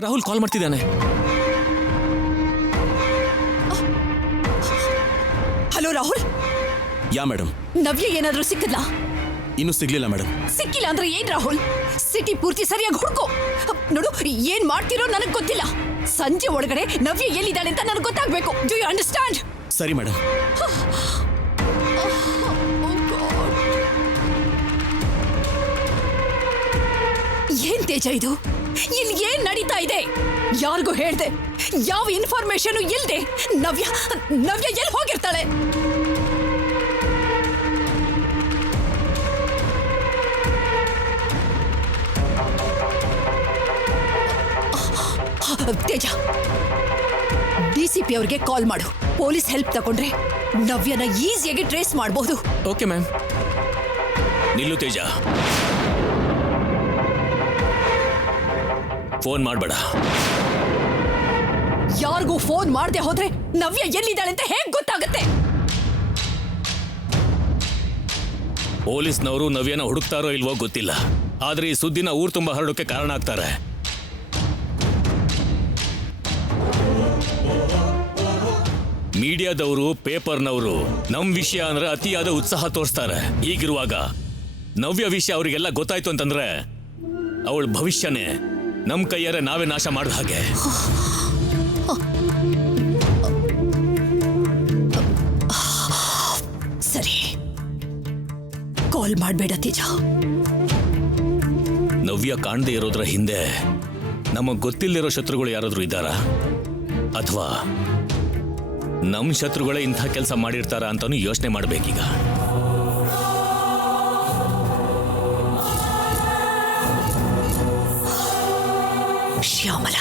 ರಾಹುಲ್ ಕಾಲ್ ಮಾಡ್ತಿದ್ದಾನೆ. ಹಲೋ ರಾಹುಲ್. ಯಾ ಮೇಡಮ್. ನವ್ಯ ಏನಾದ್ರೂ ಸಿಕ್ಕಲ್ಲ? ಇನ್ನೂ ಸಿಗ್ಲಿಲ್ಲ ಮೇಡಮ್. ಸಿಕ್ಕಿಲ್ಲ ಅಂದ್ರೆ ಏನ್ ರಾಹುಲ್? ಸಿಟಿ ಪೂರ್ತಿ ಸರಿಯಾಗಿ ಹುಡುಕು. ನೋಡು, ಏನ್ ಮಾಡ್ತಿರೋ ನನಗ್ ಗೊತ್ತಿಲ್ಲ. ಸಂಜೆ ಒಳಗಡೆ ನವ್ಯ ಎಲ್ಲಿದ್ದಾಳೆ ಅಂತ ನನಗೆ ಗೊತ್ತಾಗ್ಬೇಕು. Do you understand? ಸರಿ ಮೇಡಮ್. ಏನ್ ತೇಜ ಇದು? ಇಲ್ಲಿ ಏನ್ ನಡೀತಾ ಇದೆ? ಯಾರಿಗೂ ಹೇಳ್ದೆ, ಯಾವ ಇನ್ಫಾರ್ಮೇಶನ್ ಇಲ್ದೆ ನವ್ಯ ಎಲ್ಲಿ ಹೋಗಿರ್ತಾಳೆ? ತೇಜ, ಡಿಸಿಪಿ ಅವ್ರಿಗೆ ಕಾಲ್ ಮಾಡು. ಪೊಲೀಸ್ ಹೆಲ್ಪ್ ತಗೊಂಡ್ರೆ ನವ್ಯನ ಈಸಿಯಾಗಿ ಟ್ರೇಸ್ ಮಾಡಬಹುದು. Okay ma'am. ನಿಲ್ಲು ತೇಜ, ಫೋನ್ ಮಾಡಬೇಡ. ಯಾರಿಗೂ ಫೋನ್ ಮಾಡದೆ ಹೋದ್ರೆ ನವ್ಯ ಎಲ್ಲಿದ್ದಾಳೆ ಅಂತ ಹೇಗ್ ಗೊತ್ತಾಗುತ್ತೆ? ಪೊಲೀಸ್ನವರು ನವ್ಯನ ಹುಡುಕ್ತಾರೋ ಇಲ್ವೋ ಗೊತ್ತಿಲ್ಲ, ಆದ್ರೆ ಈ ಸುದ್ದಿನ ಊರ್ ತುಂಬಾ ಹರಡೋಕೆ ಕಾರಣ ಆಗ್ತಾರೆ. ಮೀಡಿಯಾದವರು, ಪೇಪರ್ನವರು ನಮ್ ವಿಷಯ ಅಂದ್ರೆ ಅತಿಯಾದ ಉತ್ಸಾಹ ತೋರಿಸ್ತಾರೆ. ಹೀಗಿರುವಾಗ ನವ್ಯ ವಿಷಯ ಅವರಿಗೆಲ್ಲ ಗೊತ್ತಾಯ್ತು ಅಂತಂದ್ರೆ ಅವಳ ಭವಿಷ್ಯನೇ ನಮ್ ಕೈಯಾರೆ ನಾವೇ ನಾಶ ಮಾಡಿದ ಹಾಗೆ. ಸರಿ, ಕಾಲ್ ಮಾಡಬೇಡ ತೇಜ. ನವ್ಯ ಕಾಣದೇ ಇರೋದ್ರ ಹಿಂದೆ ನಮಗ್ ಗೊತ್ತಿಲ್ಲದಿರೋ ಶತ್ರುಗಳು ಯಾರಾದ್ರೂ ಇದ್ದಾರಾ, ಅಥವಾ ನಮ್ ಶತ್ರುಗಳೇ ಇಂಥ ಕೆಲಸ ಮಾಡಿರ್ತಾರ ಅಂತಾನು ಯೋಚನೆ ಮಾಡ್ಬೇಕೀಗ. ಶ್ಯಾಮಲ.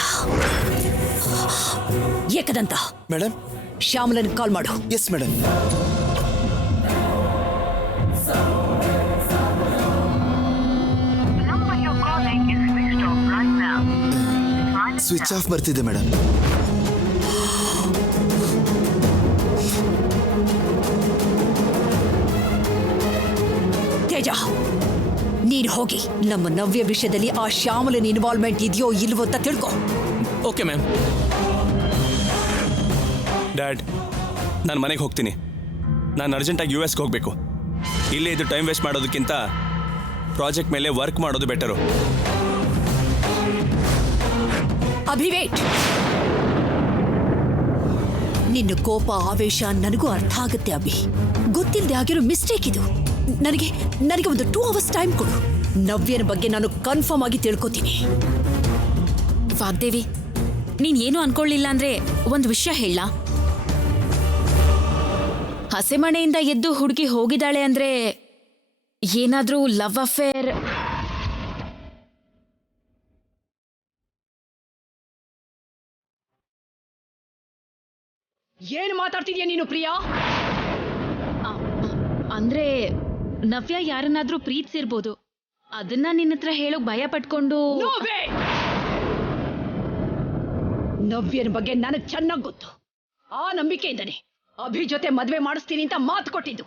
ಏಕದಂತ ಮೇಡಮ್, ಶ್ಯಾಮಲನ್ ಕಾಲ್ ಮಾಡು. Yes madam. ಸ್ವಿಚ್ ಆಫ್ ಬರ್ತಿದೆ ಮೇಡಮ್. ತೇಜ, ನೀನ್ ಹೋಗಿ ನಮ್ಮ ನವ್ಯ ವಿಷಯದಲ್ಲಿ ಆ ಶ್ಯಾಮಲನ್ ಇನ್ವಾಲ್ವ್ಮೆಂಟ್ ಇದೆಯೋ ಇಲ್ವೋ ಅಂತ ತಿಳ್ಕೊ. Okay ma'am. ಡ್ಯಾಡ್, ನಾನು ಮನೆಗೆ ಹೋಗ್ತೀನಿ. ನಾನು ಅರ್ಜೆಂಟಾಗಿ US ಹೋಗಬೇಕು. ಇಲ್ಲೇ ಇದು ಟೈಮ್ ವೇಸ್ಟ್ ಮಾಡೋದಕ್ಕಿಂತ ಪ್ರಾಜೆಕ್ಟ್ ಮೇಲೆ ವರ್ಕ್ ಮಾಡೋದು ಬೆಟರು. ಅಭಿವೇಟ್, ನಿನ್ನ ಕೋಪ, ಆವೇಶ ನನಗೂ ಅರ್ಥ ಆಗುತ್ತೆ ಅಭಿ. ಗೊತ್ತಿಲ್ಲದೆ ಆಗಿರೋ ಮಿಸ್ಟೇಕ್ ಇದು. ನನಗೆ ಒಂದು 2 hours ಟೈಮ್ ಕೊಡು. ನವ್ಯನ ಬಗ್ಗೆ ನಾನು ಕನ್ಫರ್ಮ್ ಆಗಿ ತಿಳ್ಕೊತೀನಿ. ವಾಗ್ದೇವಿ, ನೀನ್ ಏನು ಅನ್ಕೊಳ್ಳಿಲ್ಲ ಅಂದ್ರೆ ಒಂದು ವಿಷಯ ಹೇಳ. ಹಸೆಮಣೆಯಿಂದ ಎದ್ದು ಹುಡುಗಿ ಹೋಗಿದ್ದಾಳೆ ಅಂದ್ರೆ ಏನಾದ್ರೂ ಲವ್ ಅಫೇರ್. ಏನು ಮಾತಾಡ್ತಿದ್ಯಾ ನೀನು ಪ್ರಿಯಾ? ಅಂದ್ರೆ ನವ್ಯ ಯಾರನ್ನಾದ್ರೂ ಪ್ರೀತಿಸಿರ್ಬೋದು. ಅದನ್ನ ನಿನ್ನ ಹತ್ರ ಹೇಳೋಕ್ ಭಯ ಪಟ್ಕೊಂಡು. ನವ್ಯನ ಬಗ್ಗೆ ನನಗೆ ಚೆನ್ನಾಗಿ ಗೊತ್ತು. ಆ ನಂಬಿಕೆಯಿಂದನೇ ಅಭಿ ಜೊತೆ ಮದ್ವೆ ಮಾಡಿಸ್ತೀನಿ ಅಂತ ಮಾತು ಕೊಟ್ಟಿದ್ದು.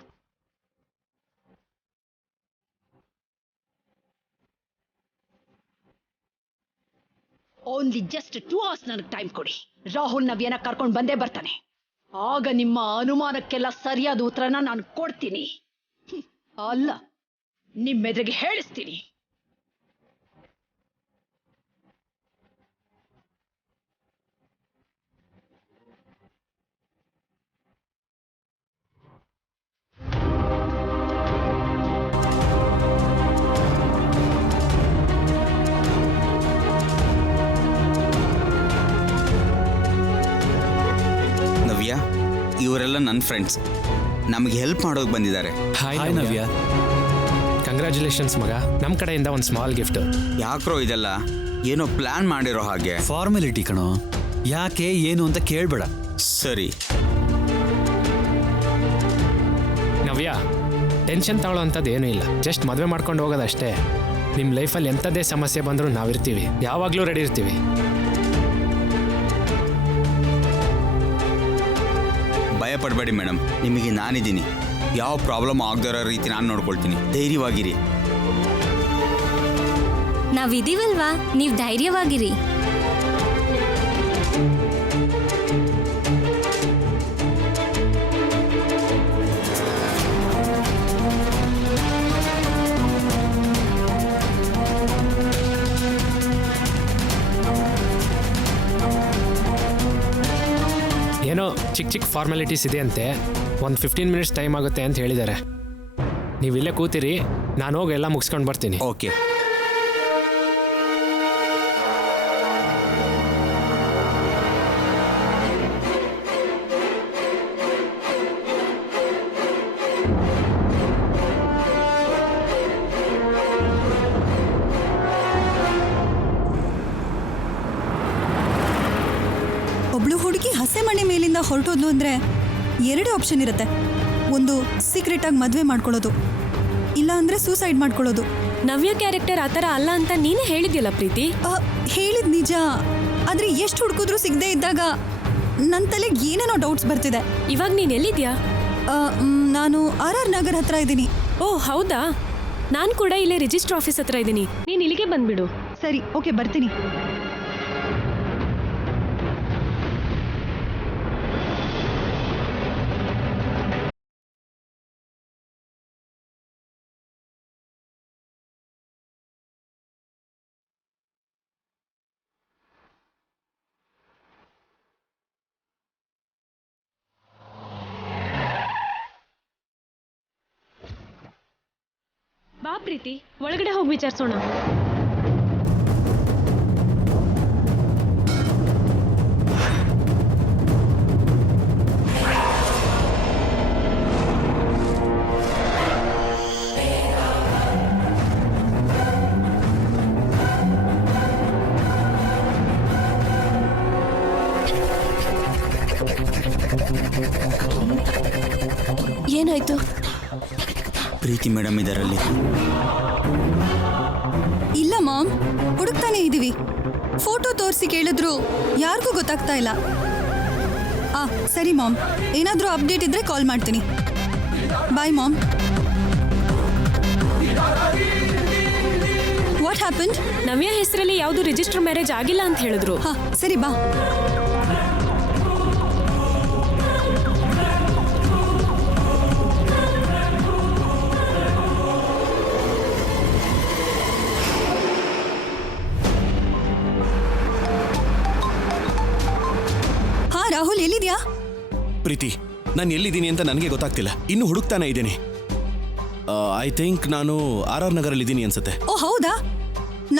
ಓನ್ಲಿ ಜಸ್ಟ್ 2 hours ನನಗೆ ಟೈಮ್ ಕೊಡಿ. ರಾಹುಲ್ ನವ್ಯನ ಕರ್ಕೊಂಡು ಬಂದೇ ಬರ್ತಾನೆ. ಆಗ ನಿಮ್ಮ ಅನುಮಾನಕ್ಕೆಲ್ಲ ಸರಿಯಾದ ಉತ್ತರನ ನಾನು ಕೊಡ್ತೀನಿ. ಅಲ್ಲ, ನಿಮ್ಮೆದುರಿಗೆ ಹೇಳಿಸ್ತೀನಿ. ನವ್ಯ, ಇವರೆಲ್ಲ ನನ್ನ ಫ್ರೆಂಡ್ಸ್. ನಮಗೆ ಹೆಲ್ಪ್ ಮಾಡೋಕೆ ಬಂದಿದ್ದಾರೆ. ಹಾಯ್ ನವ್ಯ. ಕಂಗ್ರ್ಯಾಚುಲೇಷನ್ಸ್ ಮಗ. ನಮ್ಮ ಕಡೆಯಿಂದ ಒಂದು ಸ್ಮಾಲ್ ಗಿಫ್ಟ್. ಯಾಕ್ರೋ ಇದೆಲ್ಲ? ಏನೋ ಪ್ಲಾನ್ ಮಾಡಿರೋ ಹಾಗೆ. ಫಾರ್ಮಾಲಿಟಿ ಕಣೋ. ಯಾಕೆ ಏನು ಅಂತ ಕೇಳಬೇಡ. ಸರಿ ನವ್ಯ, ಟೆನ್ಷನ್ ತಗೊಳ್ಳೋ ಅಂಥದ್ದು ಏನೂ ಇಲ್ಲ. ಜಸ್ಟ್ ಮದುವೆ ಮಾಡ್ಕೊಂಡು ಹೋಗೋದಷ್ಟೇ. ನಿಮ್ಮ ಲೈಫಲ್ಲಿ ಎಂಥದ್ದೇ ಸಮಸ್ಯೆ ಬಂದರೂ ನಾವಿರ್ತೀವಿ, ಯಾವಾಗಲೂ ರೆಡಿ ಇರ್ತೀವಿ. ಭಯ ಪಡಬೇಡಿ ಮೇಡಮ್, ನಿಮಗೆ ನಾನಿದ್ದೀನಿ. ಯಾವ ಪ್ರಾಬ್ಲಮ್ ಆಗದೇ ಇರೋ ರೀತಿ ನಾನು ನೋಡ್ಕೊಳ್ತೀನಿ. ಧೈರ್ಯವಾಗಿರಿ. ನಾವಿದೀವಲ್ವಾ, ನೀವು ಧೈರ್ಯವಾಗಿರಿ. ಏನೋ ಚಿಕ್ಕ ಚಿಕ್ಕ ಫಾರ್ಮಾಲಿಟೀಸ್ ಇದೆ ಅಂತೆ, ಒಂದು 15 ಮಿನಿಟ್ಸ್ ಟೈಮ್ ಆಗುತ್ತೆ ಅಂತ ಹೇಳಿದ್ದಾರೆ. ನೀವು ಇಲ್ಲೇ ಕೂತಿರಿ, ನಾನು ಹೋಗಿ ಎಲ್ಲ ಮುಗಿಸ್ಕೊಂಡು ಬರ್ತೀನಿ. ಓಕೆ. ಒಬ್ಳು ಹುಡುಗಿ ಹಸೆ ಮನೆ ಮೇಲಿಂದ ಹೊರಟೋದ್ಲು ಅಂದ್ರೆ 2 ಆಪ್ಷನ್ ಇರುತ್ತೆ. ಒಂದು ಸೀಕ್ರೆಟ್ ಆಗಿ ಮದುವೆ ಮಾಡ್ಕೊಳ್ಳೋದು, ಇಲ್ಲ ಅಂದ್ರೆ ಸೂಸೈಡ್ ಮಾಡ್ಕೊಳ್ಳೋದು. ನವ್ಯ ಕ್ಯಾರೆಕ್ಟರ್ ಆ ಥರ ಅಲ್ಲ ಅಂತ ನೀನೇ ಹೇಳಿದ್ಯಲ್ಲ ಪ್ರೀತಿ. ಹೇಳಿದ್ ನಿಜ, ಆದ್ರೆ ಎಷ್ಟು ಹುಡುಕಿದ್ರು ಸಿಗದೆ ಇದ್ದಾಗ ನನ್ನ ತಲೆಗೆ ಏನೇನೋ ಡೌಟ್ಸ್ ಬರ್ತಿದೆ. ಇವಾಗ ನೀನ್ ಎಲ್ಲಿದ್ಯಾ? ನಾನು RR ನಗರ್ ಹತ್ರ ಇದ್ದೀನಿ. ಓ ಹೌದಾ, ನಾನು ಕೂಡ ಇಲ್ಲೇ ರಿಜಿಸ್ಟರ್ ಆಫೀಸ್ ಹತ್ರ ಇದ್ದೀನಿ. ನೀನ್ ಇಲ್ಲಿಗೆ ಬಂದ್ಬಿಡು. ಸರಿ, ಓಕೆ, ಬರ್ತೀನಿ. ಬಾ ಪ್ರೀತಿ, ಒಳಗಡೆ ಹೋಗಿ ವಿಚಾರಿಸೋಣ. ಏನಾಯ್ತು? ಪ್ರೀತಿ ಮೇಡಮ್ ಇದರಲ್ಲಿ. ಇಲ್ಲ ಮಾಮ್, ಹುಡುಕ್ತಾನೆ ಇದೀವಿ. ಫೋಟೋ ತೋರಿಸಿ ಕೇಳಿದ್ರು ಯಾರಿಗೂ ಗೊತ್ತಾಗ್ತಾ ಇಲ್ಲ. ಸರಿ ಮಾಮ್, ಏನಾದರೂ ಅಪ್ಡೇಟ್ ಇದ್ರೆ ಕಾಲ್ ಮಾಡ್ತೀನಿ. Bye mom. What happened? Navya ಹೆಸರಲ್ಲಿ ಯಾವುದು ರಿಜಿಸ್ಟರ್ ಮ್ಯಾರೇಜ್ ಆಗಿಲ್ಲ ಅಂತ ಹೇಳಿದ್ರು. ಸರಿ ಬಾ. ರಾಹುಲ್ ಎಲ್ಲಿದ್ಯಾ? ಪ್ರೀತಿ, ನಾನು ಎಲ್ಲಿದ್ದೀನಿ ಅಂತ ನನಗೆ ಗೊತ್ತಾಗ್ತಿಲ್ಲ. ಇನ್ನು ಹುಡುಕ್ತಾನೆ ಇದ್ದೀನಿ. ಐ ಥಿಂಕ್ ನಾನು RR ನಗರಲ್ಲಿ ಇದ್ದೀನಿ ಅನ್ಸುತ್ತೆ. ಓ ಹೌದಾ,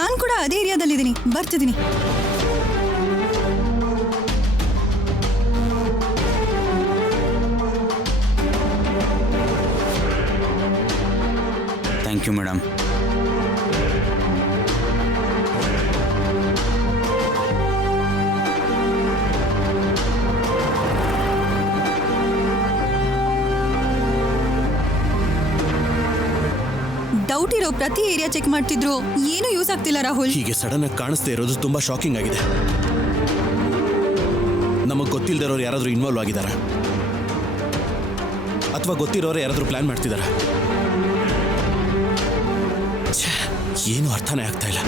ನಾನು ಕೂಡ ಅದೇ ಏರಿಯಾದಲ್ಲಿದ್ದೀನಿ. ಬರ್ತಿದ್ದೀನಿ. Thank you madam. ಡೌಟ್ ಇರೋ ಪ್ರತಿ ಏರಿಯಾ ಚೆಕ್ ಮಾಡ್ತಿದ್ರು, ಏನು ಯೂಸ್ ಆಗ್ತಿಲ್ಲ ರಾಹುಲ್. ಹೀಗೆ ಸಡನ್ ಆಗಿ ಕಾಣಿಸ್ತಾ ಇರೋದು ತುಂಬಾ ಶಾಕಿಂಗ್ ಆಗಿದೆ. ನಮಗೆ ಗೊತ್ತಿಲ್ಲದಿರೋರು ಯಾರಾದರೂ ಇನ್ವಾಲ್ವ್ ಆಗಿದಾರ, ಅಥವಾ ಗೊತ್ತಿರೋರು ಯಾರಾದರೂ ಪ್ಲಾನ್ ಮಾಡ್ತಿದಾರ? ಏನು ಅರ್ಥನೇ ಆಗ್ತಾ ಇಲ್ಲ.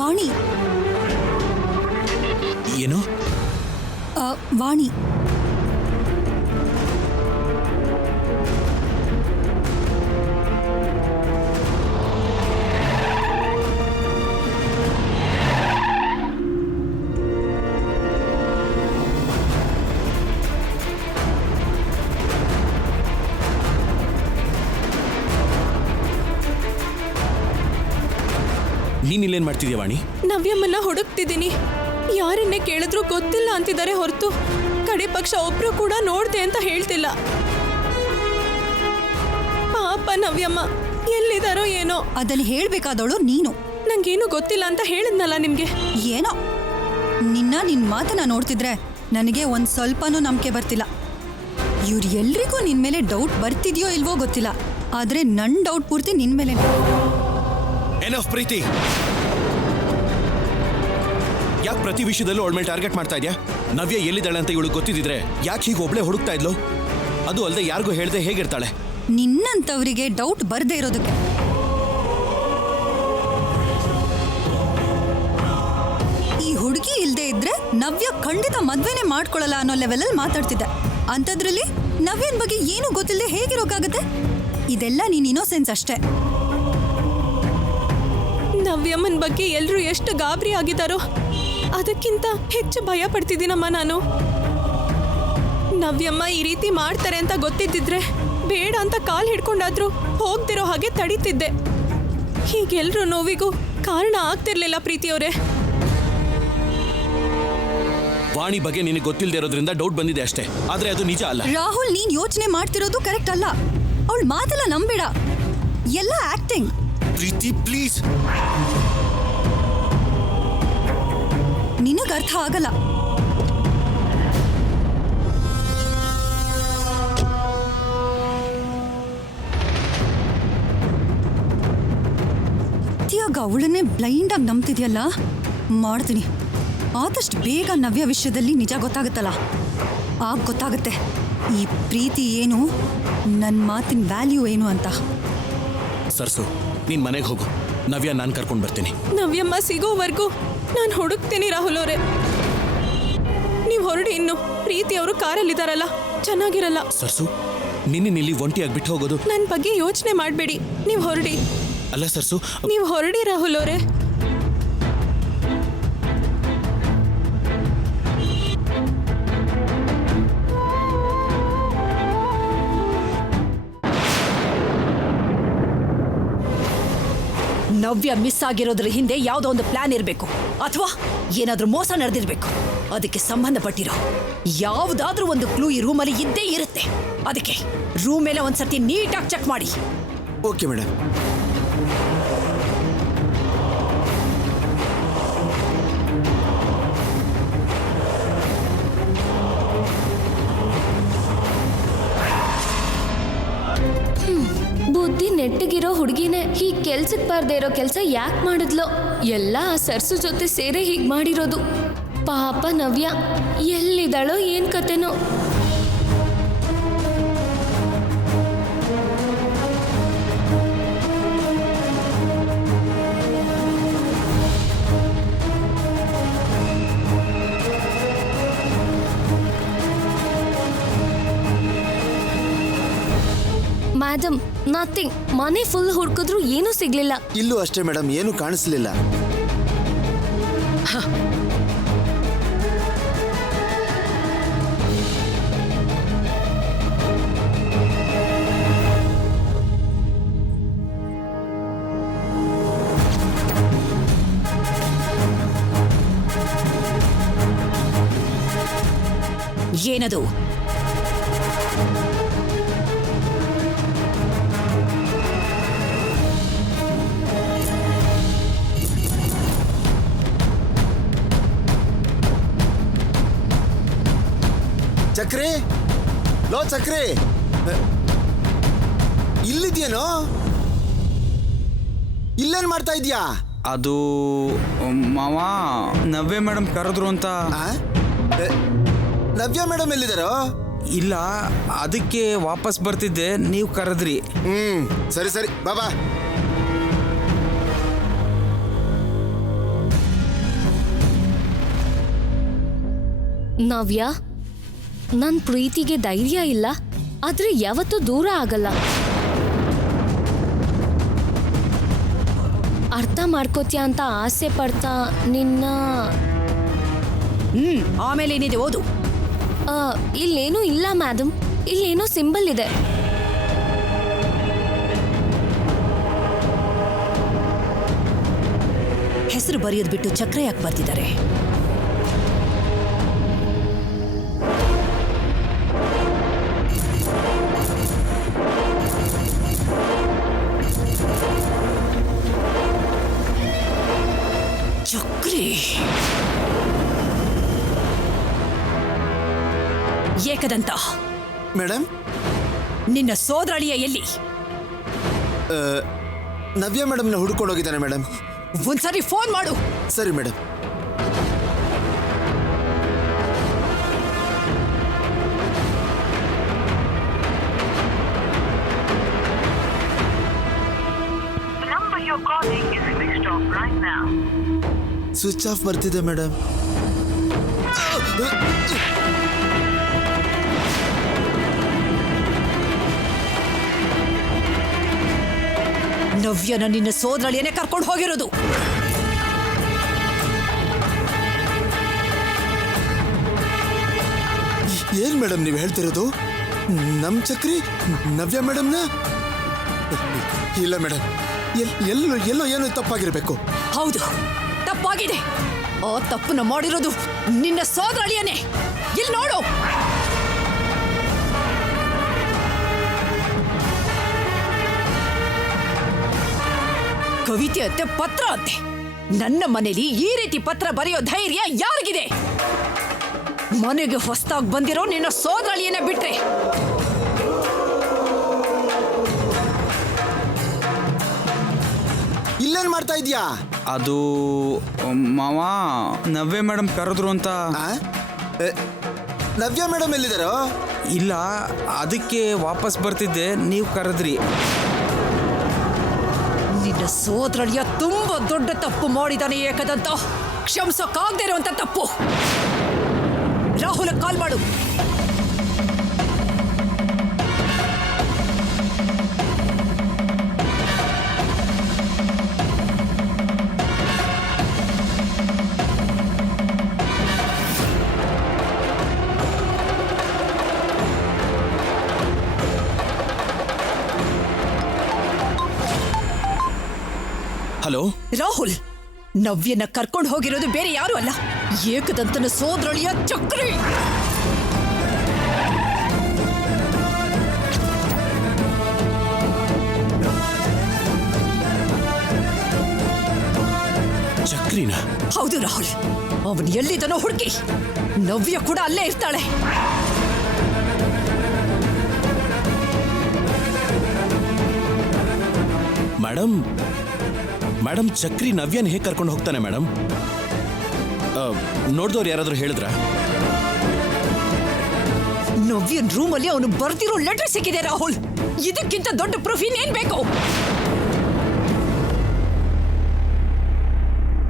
ವಾಣಿ. ಏನು? ವಾಣಿ. ನೀನ್ ಇಲ್ಲೇನ್ ಮಾಡ್ತಿದ್ಯಾ ವಾಣಿ? ನವ್ಯಮ್ಮನ್ನ ಹುಡುಕ್ತಿದ್ದೀನಿ. ಯಾರನ್ನೇ ಕೇಳಿದ್ರು ಗೊತ್ತಿಲ್ಲ ಅಂತಿದ್ದಾರೆ ಹೊರತು ಕಡೆ ಪಕ್ಷ ಒಬ್ರು ಕೂಡ ನೋಡ್ದೆ ಅಂತ ಹೇಳ್ತಿಲ್ಲ. ಪಾಪ ನವ್ಯಮ್ಮ ಎಲ್ಲಿದಾರೋ ಏನೋ. ಅದನ್ನ ಹೇಳ್ಬೇಕಾದವಳು ನೀನು. ನಂಗೇನು ಗೊತ್ತಿಲ್ಲ ಅಂತ ಹೇಳಿದ್ನಲ್ಲ ನಿಮ್ಗೆ. ಏನೋ ನಿನ್ನ ಮಾತನ್ನ ನೋಡ್ತಿದ್ರೆ ನನಗೆ ಒಂದ್ ಸ್ವಲ್ಪನೂ ನಂಬಿಕೆ ಬರ್ತಿಲ್ಲ. ಇವ್ರು ಎಲ್ರಿಗೂ ನಿನ್ ಮೇಲೆ ಡೌಟ್ ಬರ್ತಿದ್ಯೋ ಇಲ್ವೋ ಗೊತ್ತಿಲ್ಲ, ಆದ್ರೆ ನನ್ ಡೌಟ್ ಪೂರ್ತಿ ನಿನ್ ಮೇಲೆ. ಎನಫ್ ಪ್ರೀತಿ, ಯಾಕೆ ಪ್ರತಿ ವಿಷಯದಲ್ಲೂ ಅವಳ ಮೇಲೆ ಟಾರ್ಗೆಟ್ ಮಾಡ್ತಾ ಇದ್ಯಾ? ನವ್ಯ ಎಲ್ಲಿದ್ದಾಳೆ ಅಂತ ಇವಳು ಗೊತ್ತಿದ್ರೆ ಯಾಕೆ ಹೀಗೆ ಒಬ್ಳೆ ಹುಡುಕ್ತಾ ಇದ್ಲು? ಅದು ಅಲ್ಲದೆ ಯಾರಿಗೂ ಹೇಳ್ದೆ ಹೇಗಿರ್ತಾಳೆ? ನಿನ್ನಂತವರಿಗೆ ಡೌಟ್ ಬರ್ದೇ ಇರೋದಕ್ಕೆ. ನವ್ಯ ಖಂಡಿತ ಮದ್ವೆನೇ ಮಾಡ್ಕೊಳ್ಳಲ್ಲ ಅನ್ನೋ ಲೆವೆಲಲ್ಲಿ ಮಾತಾಡ್ತಿದ್ದೆ. ಅಂಥದ್ರಲ್ಲಿ ನವ್ಯನ್ ಬಗ್ಗೆ ಏನು ಗೊತ್ತಿಲ್ಲದೆ ಹೇಗಿರೋಕ್ಕಾಗತ್ತೆ? ಇದೆಲ್ಲ ನೀನ್ ಇನ್ನೋಸೆನ್ಸ್ ಅಷ್ಟೇ. ನವ್ಯಮ್ಮನ ಬಗ್ಗೆ ಎಲ್ಲರೂ ಎಷ್ಟು ಗಾಬರಿ ಆಗಿದ್ದಾರೋ ಅದಕ್ಕಿಂತ ಹೆಚ್ಚು ಭಯ ಪಡ್ತಿದ್ದೀನಮ್ಮ ನಾನು. ನವ್ಯಮ್ಮ ಈ ರೀತಿ ಮಾಡ್ತಾರೆ ಅಂತ ಗೊತ್ತಿದ್ದಿದ್ರೆ ಬೇಡ ಅಂತ ಕಾಲ್ ಹಿಡ್ಕೊಂಡಾದ್ರೂ ಹೋಗ್ದಿರೋ ಹಾಗೆ ತಡೀತಿದ್ದೆ. ಹೀಗೆಲ್ರೂ ನೋವಿಗೂ ಕಾರಣ ಆಗ್ತಿರ್ಲಿಲ್ಲ ಪ್ರೀತಿಯವರೇ. ವಾಣಿ ಬಗ್ಗೆ ನಿನಗೆ ಗೊತ್ತಿಲ್ಲದೆ ಇರೋದ್ರಿಂದ ಡೌಟ್ ಬಂದಿದೆ ಅಷ್ಟೇ, ಆದ್ರೆ ಅದು ನಿಜ ಅಲ್ಲ. ರಾಹುಲ್, ನೀನ್ ಯೋಚನೆ ಮಾಡ್ತಿರೋದು ಕರೆಕ್ಟ್ ಅಲ್ಲ. ಅವಳ ಮಾತೆಲ್ಲ ನಂಬೇಡ, ಎಲ್ಲ ಆಕ್ಟಿಂಗ್. Preethi please. ನಿನಗೆ ಅರ್ಥ ಆಗಲ್ಲ. ಅವಳನ್ನೇ ಬ್ಲೈಂಡ್ ಆಗಿ ನಂಬ್ತಿದ್ಯಲ್ಲ, ಮಾಡ್ತೀನಿ. ಆದಷ್ಟು ಬೇಗ ನವ್ಯ ವಿಷಯದಲ್ಲಿ ನಿಜ ಗೊತ್ತಾಗುತ್ತಲ್ಲ, ಆಗ ಗೊತ್ತಾಗುತ್ತೆ ಈ ಪ್ರೀತಿ ಏನು, ನನ್ನ ಮಾತಿನ ವ್ಯಾಲ್ಯೂ ಏನು ಅಂತ. ಸರ್ಸು, ನೀನ್ ಮನೆಗೆ ಹೋಗು, ನವ್ಯ ನಾನು ಕರ್ಕೊಂಡು ಬರ್ತೀನಿ. ನವ್ಯಮ್ಮ ಸಿಗೋವರೆಗೂ ನಾನು ಹುಡುಕ್ತೀನಿ ರಾಹುಲ್ ಅವರೇ. ನೀವು ಹೊರಡಿ. ಇನ್ನು ಪ್ರೀತಿಯವರು ಕಾರಲ್ಲಿದ್ದಾರಲ್ಲ, ಚೆನ್ನಾಗಿರಲ್ಲ. ಸರ್ಸು, ನಿನ್ನಿಲ್ಲಿ ಒಂಟಿಯಾಗಿ ಬಿಟ್ಟು ಹೋಗೋದು. ನನ್ನ ಬಗ್ಗೆ ಯೋಚನೆ ಮಾಡಬೇಡಿ, ನೀವು ಹೊರಡಿ. ಅಲ್ಲ ಸರ್ಸು, ನೀವು ಹೊರಡಿ ರಾಹುಲ್ ಅವರೇ. ನವ್ಯ ಮಿಸ್ ಆಗಿರೋದ್ರ ಹಿಂದೆ ಯಾವುದೋ ಒಂದು ಪ್ಲಾನ್ ಇರಬೇಕು, ಅಥವಾ ಏನಾದ್ರೂ ಮೋಸ ನಡೆದಿರ್ಬೇಕು. ಅದಕ್ಕೆ ಸಂಬಂಧಪಟ್ಟಿರೋ ಯಾವುದಾದ್ರೂ ಒಂದು ಕ್ಲೂ ಈ ರೂಮಲ್ಲಿ ಇದ್ದೇ ಇರುತ್ತೆ. ಅದಕ್ಕೆ ರೂಮ್ ಮೇಲೆ ಒಂದ್ಸತಿ ನೀಟಾಗಿ ಚೆಕ್ ಮಾಡಿ. Okay madam. ಬುದ್ಧಿ ನೆಟ್ಟಗಿರೋ ಹುಡುಗಿನೇ ಹೀಗೆ ಕೆಲ್ಸಕ್ಕೆ ಬಾರ್ದೇ ಇರೋ ಕೆಲಸ ಯಾಕೆ ಮಾಡಿದ್ಲೋ? ಎಲ್ಲ ಆ ಸರ್ಸು ಜೊತೆ ಸೇರಿ ಹೀಗೆ ಮಾಡಿರೋದು. ಪಾಪ ನವ್ಯ ಎಲ್ಲಿದ್ದಾಳೋ ಏನ್ ಕತೆನೋ. Madam, nothing. ಮನೆ ಫುಲ್ ಹುಡುಕಿದ್ರು ಏನೂ ಸಿಗ್ಲಿಲ್ಲ. ಇಲ್ಲೂ ಅಷ್ಟೇ ಮೇಡಮ್, ಏನು ಕಾಣಿಸ್ಲಿಲ್ಲ. ಏನದು? ಚಕ್ರಿ, ಲೋ ಚಕ್ರಿ, ಇಲ್ಲಿದ್ಯೇನೋ? ಇಲ್ಲೇನ್ ಮಾಡ್ತಾ ಇದ್ಯಾ? ಅದು ಮಾವ, ನವ್ಯ ಮೇಡಮ್ ಕರೆದ್ರು ಅಂತ. ನವ್ಯ ಮೇಡಮ್ ಎಲ್ಲಿದ್ದಾರೋ? ಇಲ್ಲ, ಅದಕ್ಕೆ ವಾಪಸ್ ಬರ್ತಿದ್ದೆ, ನೀವು ಕರೆದ್ರಿ. ಸರಿ ಸರಿ, ಬಾಬಾ. ನವ್ಯ, ನನ್ನ ಪ್ರೀತಿಗೆ ಧೈರ್ಯ ಇಲ್ಲ, ಆದ್ರೆ ಯಾವತ್ತೂ ದೂರ ಆಗಲ್ಲ. ಅರ್ಥ ಮಾಡ್ಕೋತ್ಯಾ ಅಂತ ಆಸೆ ಪಡ್ತಾ ನಿನ್ನ. ಆಮೇಲೆ ಏನಿದೆ ಓದು. ಇಲ್ಲೇನೂ ಇಲ್ಲ ಮ್ಯಾಡಮ್, ಇಲ್ಲೇನೋ ಸಿಂಬಲ್ ಇದೆ. ಹೆಸರು ಬರೆಯೋದು ಬಿಟ್ಟು ಚಕ್ರ ಯಾಕೆ ಬರ್ತಿದ್ದಾರೆ? ಚಕ್ರಿ ಏಕದಂತ ಮೇಡಮ್, ನಿನ್ನ ಸೋದರಳಿಯ ಎಲ್ಲಿ? ನವ್ಯ ಮೇಡಮ್ನ ಹುಡ್ಕೊಂಡು ಹೋಗಿದ್ದಾನೆ ಮೇಡಮ್. ಒಂದ್ಸರಿ ಫೋನ್ ಮಾಡು. ಸರಿ ಮೇಡಮ್. ಸ್ವಿಚ್ ಆಫ್ ಬರ್ತಿದೆ ಮೇಡಮ್. ನವ್ಯನ ನಿನ್ನ ಸೋದರಳಿಯನ್ನೇ ಕರ್ಕೊಂಡು ಹೋಗಿರೋದು. ಏನ್ ಮೇಡಮ್ ನೀವು ಹೇಳ್ತಿರೋದು? ನಮ್ ಚಕ್ರಿ ನವ್ಯ ಮೇಡಮ್ನ? ಇಲ್ಲ ಮೇಡಮ್, ಎಲ್ಲೋ ಏನೋ ತಪ್ಪಾಗಿರ್ಬೇಕು. ಹೌದು, ತಪ್ಪಾಗಿದೆ. ಆ ತಪ್ಪನ್ನ ಮಾಡಿರೋದು ನಿನ್ನ ಸೋದರಳಿಯನ್ನೇ. ಇಲ್ಲಿ ನೋಡು. ಕವಿತೆ ಅಂತೆ, ಪತ್ರ ಅಂತೆ. ನನ್ನ ಮನೇಲಿ ಈ ರೀತಿ ಪತ್ರ ಬರೆಯೋ ಧೈರ್ಯ ಯಾರಿಗಿದೆ? ಮನೆಗೆ ಹೊಸದಾಗಿ ಬಂದಿರೋ ನಿನ್ನ ಸೋದರಳಿಯನ್ನೇ ಬಿಟ್ರೆ. ಇಲ್ಲೇನ್ ಮಾಡ್ತಾ ಇದ್ಯಾ? ಅದು ಮಾವ ನವ್ಯ ಮೇಡಮ್ ಕರೆದ್ರು ಅಂತ. ನವ್ಯ ಮೇಡಮ್ ಎಲ್ಲಿದ್ದಾರೋ? ಇಲ್ಲ, ಅದಕ್ಕೆ ವಾಪಸ್ ಬರ್ತಿದ್ದೆ, ನೀವು ಕರೆದ್ರಿ. ನಿನ್ನ ಸೋದರಳಿಯ ತುಂಬಾ ದೊಡ್ಡ ತಪ್ಪು ಮಾಡಿದಾನೆ ಏಕದಂತ. ಕ್ಷಮಿಸೋಕ್ಕಾಗದೇ ಇರುವಂತ ತಪ್ಪು. ರಾಹುಲ್ ಕಾಲ್ ಮಾಡು. ಹಲೋ ರಾಹುಲ್, ನವ್ಯನ ಕರ್ಕೊಂಡು ಹೋಗಿರೋದು ಬೇರೆ ಯಾರು ಅಲ್ಲ, ಏಕದಂತನ ಸೋದರಳಿಯ ಚಕ್ರಿ. ಚಕ್ರಿನ? ಹೌದು ರಾಹುಲ್, ಅವನು ಎಲ್ಲಿದನೋ ಹುಡುಕಿ. ನವ್ಯ ಕೂಡ ಅಲ್ಲೇ ಇರ್ತಾಳೆ. ಮೇಡಮ್ ಚಕ್ರಿ ನವ್ಯನ್ ಹೇಗೆ ಕರ್ಕೊಂಡು ಹೋಗ್ತಾನೆ ಮೇಡಮ್? ನೋಡ್ದವ್ರು ಯಾರಾದ್ರೂ ಹೇಳಿದ್ರ? ನವ್ಯನ್ ರೂಮಲ್ಲಿ ಅವನು ಬರ್ದಿರೋ ಲೆಟರ್ ಸಿಕ್ಕಿದೆ ರಾಹುಲ್. ಇದಕ್ಕಿಂತ ದೊಡ್ಡ ಪ್ರೂಫ್ ಇನ್ನೇನ್ ಬೇಕು?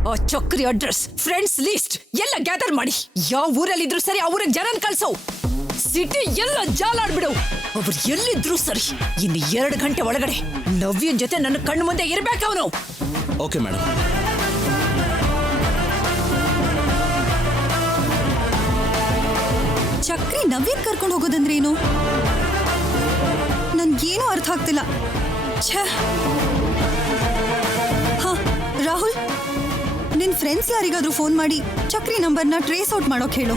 ಆ ಚಕ್ರಿ ಅಡ್ರೆಸ್, ಫ್ರೆಂಡ್ಸ್ ಲಿಸ್ಟ್ ಎಲ್ಲ ಗ್ಯಾದರ್ ಮಾಡಿ, ಯಾವ ಊರಲ್ಲಿದ್ರು ಸರಿ ಆ ಊರಿಗೆ ಜನನ್ ಕಳ್ಸೋ. ಸಿಟಿ ಎಲ್ಲ ಜಾಲಾಡ್ಬಿಡು. ಅವ್ರು ಎಲ್ಲಿದ್ರು ಸರಿ, ಇನ್ನು 2 ಗಂಟೆ ಒಳಗಡೆ ನವ್ಯನ್ ಜೊತೆ ನನ್ನ ಕಣ್ಣು ಮುಂದೆ ಇರ್ಬೇಕು ಅವನು. Okay madam. ಚಕ್ರಿ ನವ್ಯನ್ ಕರ್ಕೊಂಡು ಹೋಗೋದಂದ್ರೆ ಏನು? ನನ್ಗೇನು ಅರ್ಥ ಆಗ್ತಿಲ್ಲ. ಹಾ ರಾಹುಲ್, ನಿನ್ ಫ್ರೆಂಡ್ಸ್ ಯಾರಿಗಾದ್ರೂ ಫೋನ್ ಮಾಡಿ ಚಕ್ರಿ ನಂಬರ್ನ ಟ್ರೇಸ್ ಔಟ್ ಮಾಡೋಕ್ ಹೇಳು.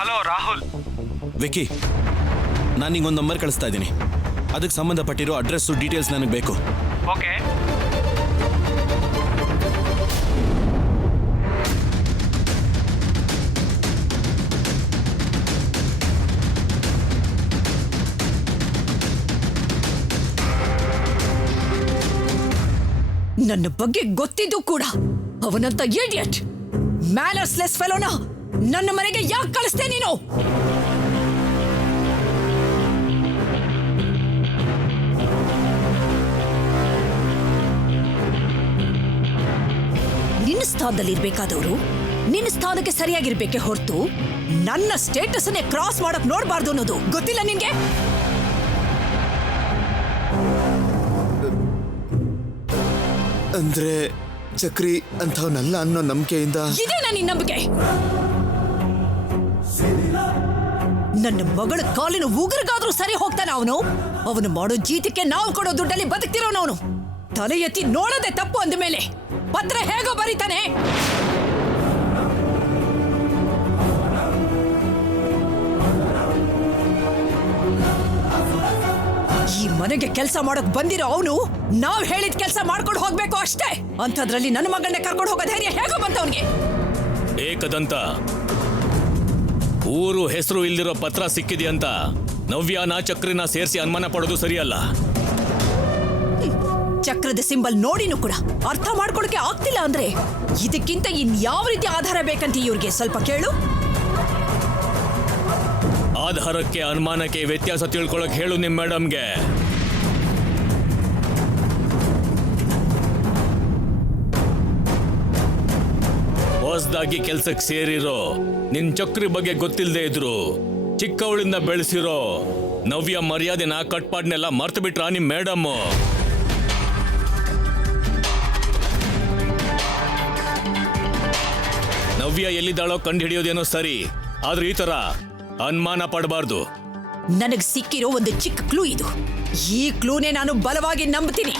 ಹಲೋ ರಾಹುಲ್. ವಿಕಿ, ನಾನು ನಿಂಗೊಂದು ನಂಬರ್ ಕಳಿಸ್ತಾ ಇದ್ದೀನಿ. ಅದಕ್ಕೆ ಸಂಬಂಧಪಟ್ಟಿರೋ ಅಡ್ರೆಸ್ಸು ಡೀಟೇಲ್ಸ್ ನನಗೆ ಬೇಕು. ಓಕೆ. ನನ್ನ ಬಗ್ಗೆ ಗೊತ್ತಿದ್ದು ಕೂಡ ಅವನಂತ ಇಡಿಯಟ್ ಮ್ಯಾನರ್ಸ್ಲೆಸ್ ಫೆಲೋನ ನನ್ನ ಮನೆಗೆ ಯಾಕೆ ಕಳಿಸ್ತೆ ನೀನು? ನಿನ್ನ ಸ್ಥಾನದಲ್ಲಿರ್ಬೇಕಾದವರು ನಿನ್ನ ಸ್ಥಾನಕ್ಕೆ ಸರಿಯಾಗಿರ್ಬೇಕೆ ಹೊರತು ನನ್ನ ಸ್ಟೇಟಸ್ ಅನ್ನೇ ಕ್ರಾಸ್ ಮಾಡಕ್ ನೋಡ್ಬಾರ್ದು ಅನ್ನೋದು ಗೊತ್ತಿಲ್ಲ ನಿನ್ಗೆ? ಅಂದ್ರೆ ಚಕ್ರಿ ಅಂಥವನಲ್ಲ ಅನ್ನೋ ನಂಬಿಕೆಯಿಂದ. ಇದೇನಾ ನಿನ್ನ ನಂಬಿಕೆ? ನನ್ನ ಮಗಳ ಕಾಲಿನ ಉಗುರಿಗಾದ್ರೂ ಸರಿ ಹೋಗ್ತಾನ ಅವನು. ಅವನು ಮಾಡೋ ಜೀತಕ್ಕೆ ನಾವು ಕೊಡೋ ದುಡ್ಡಲ್ಲಿ ಬದುಕ್ತಿರೋನವನು. ತಲೆ ಎತ್ತಿ ನೋಡದೆ ತಪ್ಪು ಅಂದ ಮೇಲೆ ಪತ್ರ ಹೇಗೋ ಬರೀತಾನೆ. ಈ ಮನೆಗೆ ಕೆಲಸ ಮಾಡಕ್ ಬಂದಿರೋ ಅವನು ನಾವ್ ಹೇಳಿದ ಕೆಲಸ ಮಾಡ್ಕೊಂಡು ಹೋಗ್ಬೇಕು ಅಷ್ಟೇ. ಅಂಥದ್ರಲ್ಲಿ ನನ್ನ ಮಗನ್ನೇ ಕರ್ಕೊಂಡು ಹೋಗೋ ಧೈರ್ಯ ಹೇಗೋ ಬಂತ ಅವನಿಗೆ? ಏಕದಂತ, ಊರು ಹೆಸರು ಇಲ್ದಿರೋ ಪತ್ರ ಸಿಕ್ಕಿದೆಯಂತ ನವ್ಯಾನ ಚಕ್ರಿನ ಸೇರಿಸಿ ಅನುಮಾನ ಪಡೋದು ಸರಿಯಲ್ಲ. ಚಕ್ರದ ಸಿಂಬಲ್ ನೋಡಿನೂ ಕೂಡ ಅರ್ಥ ಮಾಡ್ಕೊಳಕ್ಕೆ ಆಗ್ತಿಲ್ಲ ಅಂದ್ರೆ ಇದಕ್ಕಿಂತ ಇನ್ಯಾವ ರೀತಿ ಆಧಾರ ಬೇಕಂತ ಇವ್ರಿಗೆ ಸ್ವಲ್ಪ ಕೇಳು. ಆಧಾರಕ್ಕೆ ಅನುಮಾನಕ್ಕೆ ವ್ಯತ್ಯಾಸ ತಿಳ್ಕೊಳಕ್ ಹೇಳು ನಿಮ್ ಮೇಡಮ್ಗೆ. ಹೊಸದಾಗಿ ಕೆಲ್ಸಕ್ಕೆ ಸೇರಿರೋ ನಿನ್ ಚಕ್ರಿ ಬಗ್ಗೆ ಗೊತ್ತಿಲ್ಲದೆ ಇದ್ರು ಚಿಕ್ಕವಳಿಂದ ಬೆಳೆಸಿರೋ ನವ್ಯ ಮರ್ಯಾದೆನ ಕಟ್ಪಾಡ್ನೆಲ್ಲ ಮರ್ತು ಬಿಟ್ರ ನಿಮ್ ಮೇಡಮ್? ನವ್ಯ ಎಲ್ಲಿದ್ದಾಳೋ ಕಂಡು ಹಿಡಿಯೋದೇನೋ ಸರಿ, ಆದ್ರೆ ಈ ತರ ಅನುಮಾನ ಪಡಬಾರ್ದು. ನನಗ್ ಸಿಕ್ಕಿರೋ ಒಂದು ಚಿಕ್ಕ ಕ್ಲೂ ಇದು. ಈ ಕ್ಲೂನೇ ನಾನು ಬಲವಾಗಿ ನಂಬ್ತೀನಿ.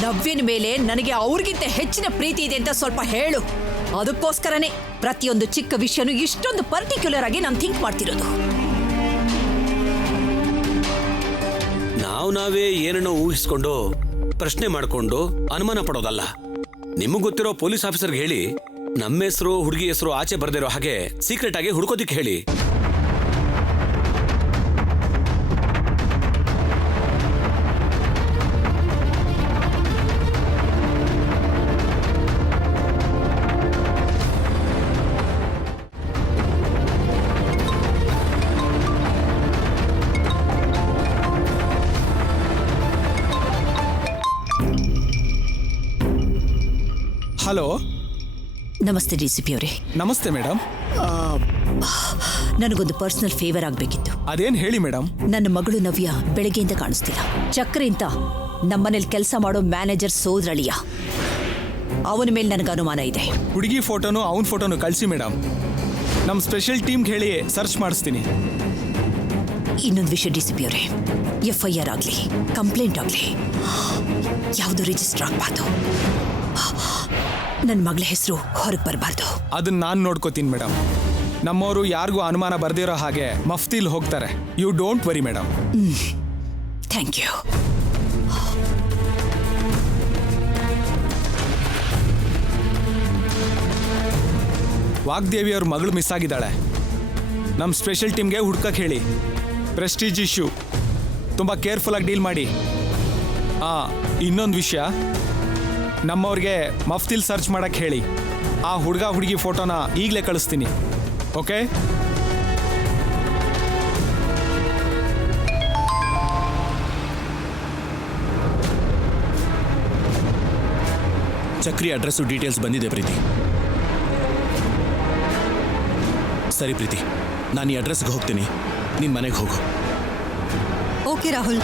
ನವ್ಯನ ಮೇಲೆ ನನಗೆ ಅವ್ರಿಗಿಂತ ಹೆಚ್ಚಿನ ಪ್ರೀತಿ ಇದೆ ಅಂತ ಸ್ವಲ್ಪ ಹೇಳು. ಅದಕ್ಕೋಸ್ಕರನೇ ಪ್ರತಿಯೊಂದು ಚಿಕ್ಕ ವಿಷಯನೂ ಇಷ್ಟೊಂದು ಪರ್ಟಿಕ್ಯುಲರ್ ಆಗಿ ನಾನು ಥಿಂಕ್ ಮಾಡ್ತಿರೋದು. ನಾವೇ ಏನನ್ನೋ ಊಹಿಸ್ಕೊಂಡು ಪ್ರಶ್ನೆ ಮಾಡಿಕೊಂಡು ಅನುಮಾನ ಪಡೋದಲ್ಲ. ನಿಮಗೆ ಗೊತ್ತಿರೋ ಪೊಲೀಸ್ ಆಫೀಸರ್ಗೆ ಹೇಳಿ ನಮ್ಮ ಹೆಸರು ಹುಡುಗಿ ಹೆಸರು ಆಚೆ ಬರ್ದಿರೋ ಹಾಗೆ ಸೀಕ್ರೆಟ್ ಆಗಿ ಹುಡ್ಕೋದಿಕ್ಕೆ ಹೇಳಿ. ಹಲೋ, ನಮಸ್ತೆ ಡಿ.ಸಿ.ಪಿ ಅವರೇ. ನಮಸ್ತೆ ಮೇಡಮ್. ನನಗೊಂದು ಪರ್ಸನಲ್ ಫೇವರ್ ಆಗಬೇಕಿತ್ತು. ಅದೇನು ಹೇಳಿ ಮೇಡಮ್. ನನ್ನ ಮಗಳು ನವ್ಯ ಬೆಳಗ್ಗೆಯಿಂದ ಕಾಣಿಸ್ತಿಲ್ಲ. ಚಕ್ರಿ ಅಂತ ನಮ್ಮನೇಲಿ ಕೆಲಸ ಮಾಡೋ ಮ್ಯಾನೇಜರ್ ಸೋದರಳಿಯ, ಅವನ ಮೇಲೆ ನನಗೆ ಅನುಮಾನ ಇದೆ. ಹುಡುಗಿ ಫೋಟೋನು ಅವನ ಫೋಟೋನು ಕಳಿಸಿ ಮೇಡಮ್. ನಮ್ಮ ಸ್ಪೆಷಲ್ ಟೀಮ್ಗೆ ಹೇಳಿ ಸರ್ಚ್ ಮಾಡಿಸ್ತೀನಿ. ಇನ್ನೊಂದು ವಿಷಯ ಡಿ.ಸಿ.ಪಿ ಅವರೇ, FIR ಆಗಲಿ ಕಂಪ್ಲೇಂಟ್ ಆಗಲಿ ಯಾವುದು ರಿಜಿಸ್ಟರ್ ಆಗಬಾರ್ದು. ನನ್ನ ಮಗಳ ಹೆಸರು ಹೊರಗೆ ಬರಬಾರ್ದು. ಅದನ್ನ ನಾನು ನೋಡ್ಕೋತೀನಿ ಮೇಡಮ್. ನಮ್ಮವರು ಯಾರಿಗೂ ಅನುಮಾನ ಬರ್ದಿರೋ ಹಾಗೆ ಮಫ್ತಿಲ್ ಹೋಗ್ತಾರೆ. You don't worry madam. Thank you. Vagdevi ಅವ್ರ ಮಗಳು ಮಿಸ್ ಆಗಿದ್ದಾಳೆ. ನಮ್ಮ ಸ್ಪೆಷಲ್ ಟೀಮ್ಗೆ ಹುಡ್ಕಕ್ಕೆ ಹೇಳಿ. ಪ್ರೆಸ್ಟೀಜ್ ಇಶ್ಯೂ, ತುಂಬ ಕೇರ್ಫುಲ್ಲಾಗಿ ಡೀಲ್ ಮಾಡಿ. ಇನ್ನೊಂದು ವಿಷಯ, ನಮ್ಮವ್ರಿಗೆ ಮಫ್ತಿಲ್ ಸರ್ಚ್ ಮಾಡಕ್ಕೆ ಹೇಳಿ. ಆ ಹುಡುಗಿ ಫೋಟೋನ ಈಗಲೇ ಕಳಿಸ್ತೀನಿ. ಓಕೆ? ಚಕ್ರಿ ಅಡ್ರೆಸ್ಸು ಡೀಟೇಲ್ಸ್ ಬಂದಿದೆ ಪ್ರೀತಿ. ಸರಿ ಪ್ರೀತಿ, ನಾನು ಈ ಅಡ್ರೆಸ್ಗೆ ಹೋಗ್ತೀನಿ, ನಿನ್ನ ಮನೆಗೆ ಹೋಗು. ಓಕೆ ರಾಹುಲ್.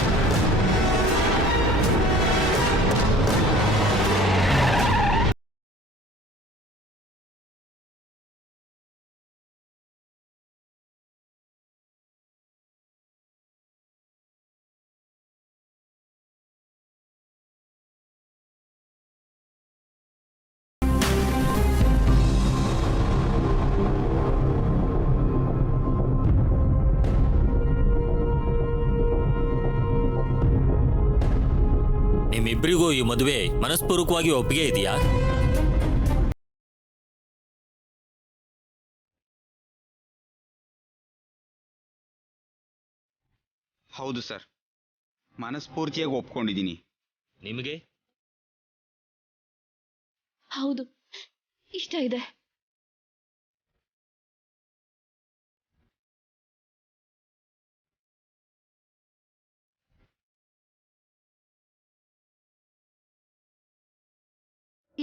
ನಿಮ್ಮಿಬ್ಬರಿಗೂ ಈ ಮದುವೆ ಮನಸ್ಪೂರ್ವಕವಾಗಿ ಒಪ್ಪಿಗೆ ಇದೆಯಾ? ಹೌದು ಸರ್, ಮನಸ್ಫೂರ್ತಿಯಾಗಿ ಒಪ್ಕೊಂಡಿದ್ದೀನಿ. ನಿಮಗೆ? ಹೌದು, ಇಷ್ಟ ಇದೆ.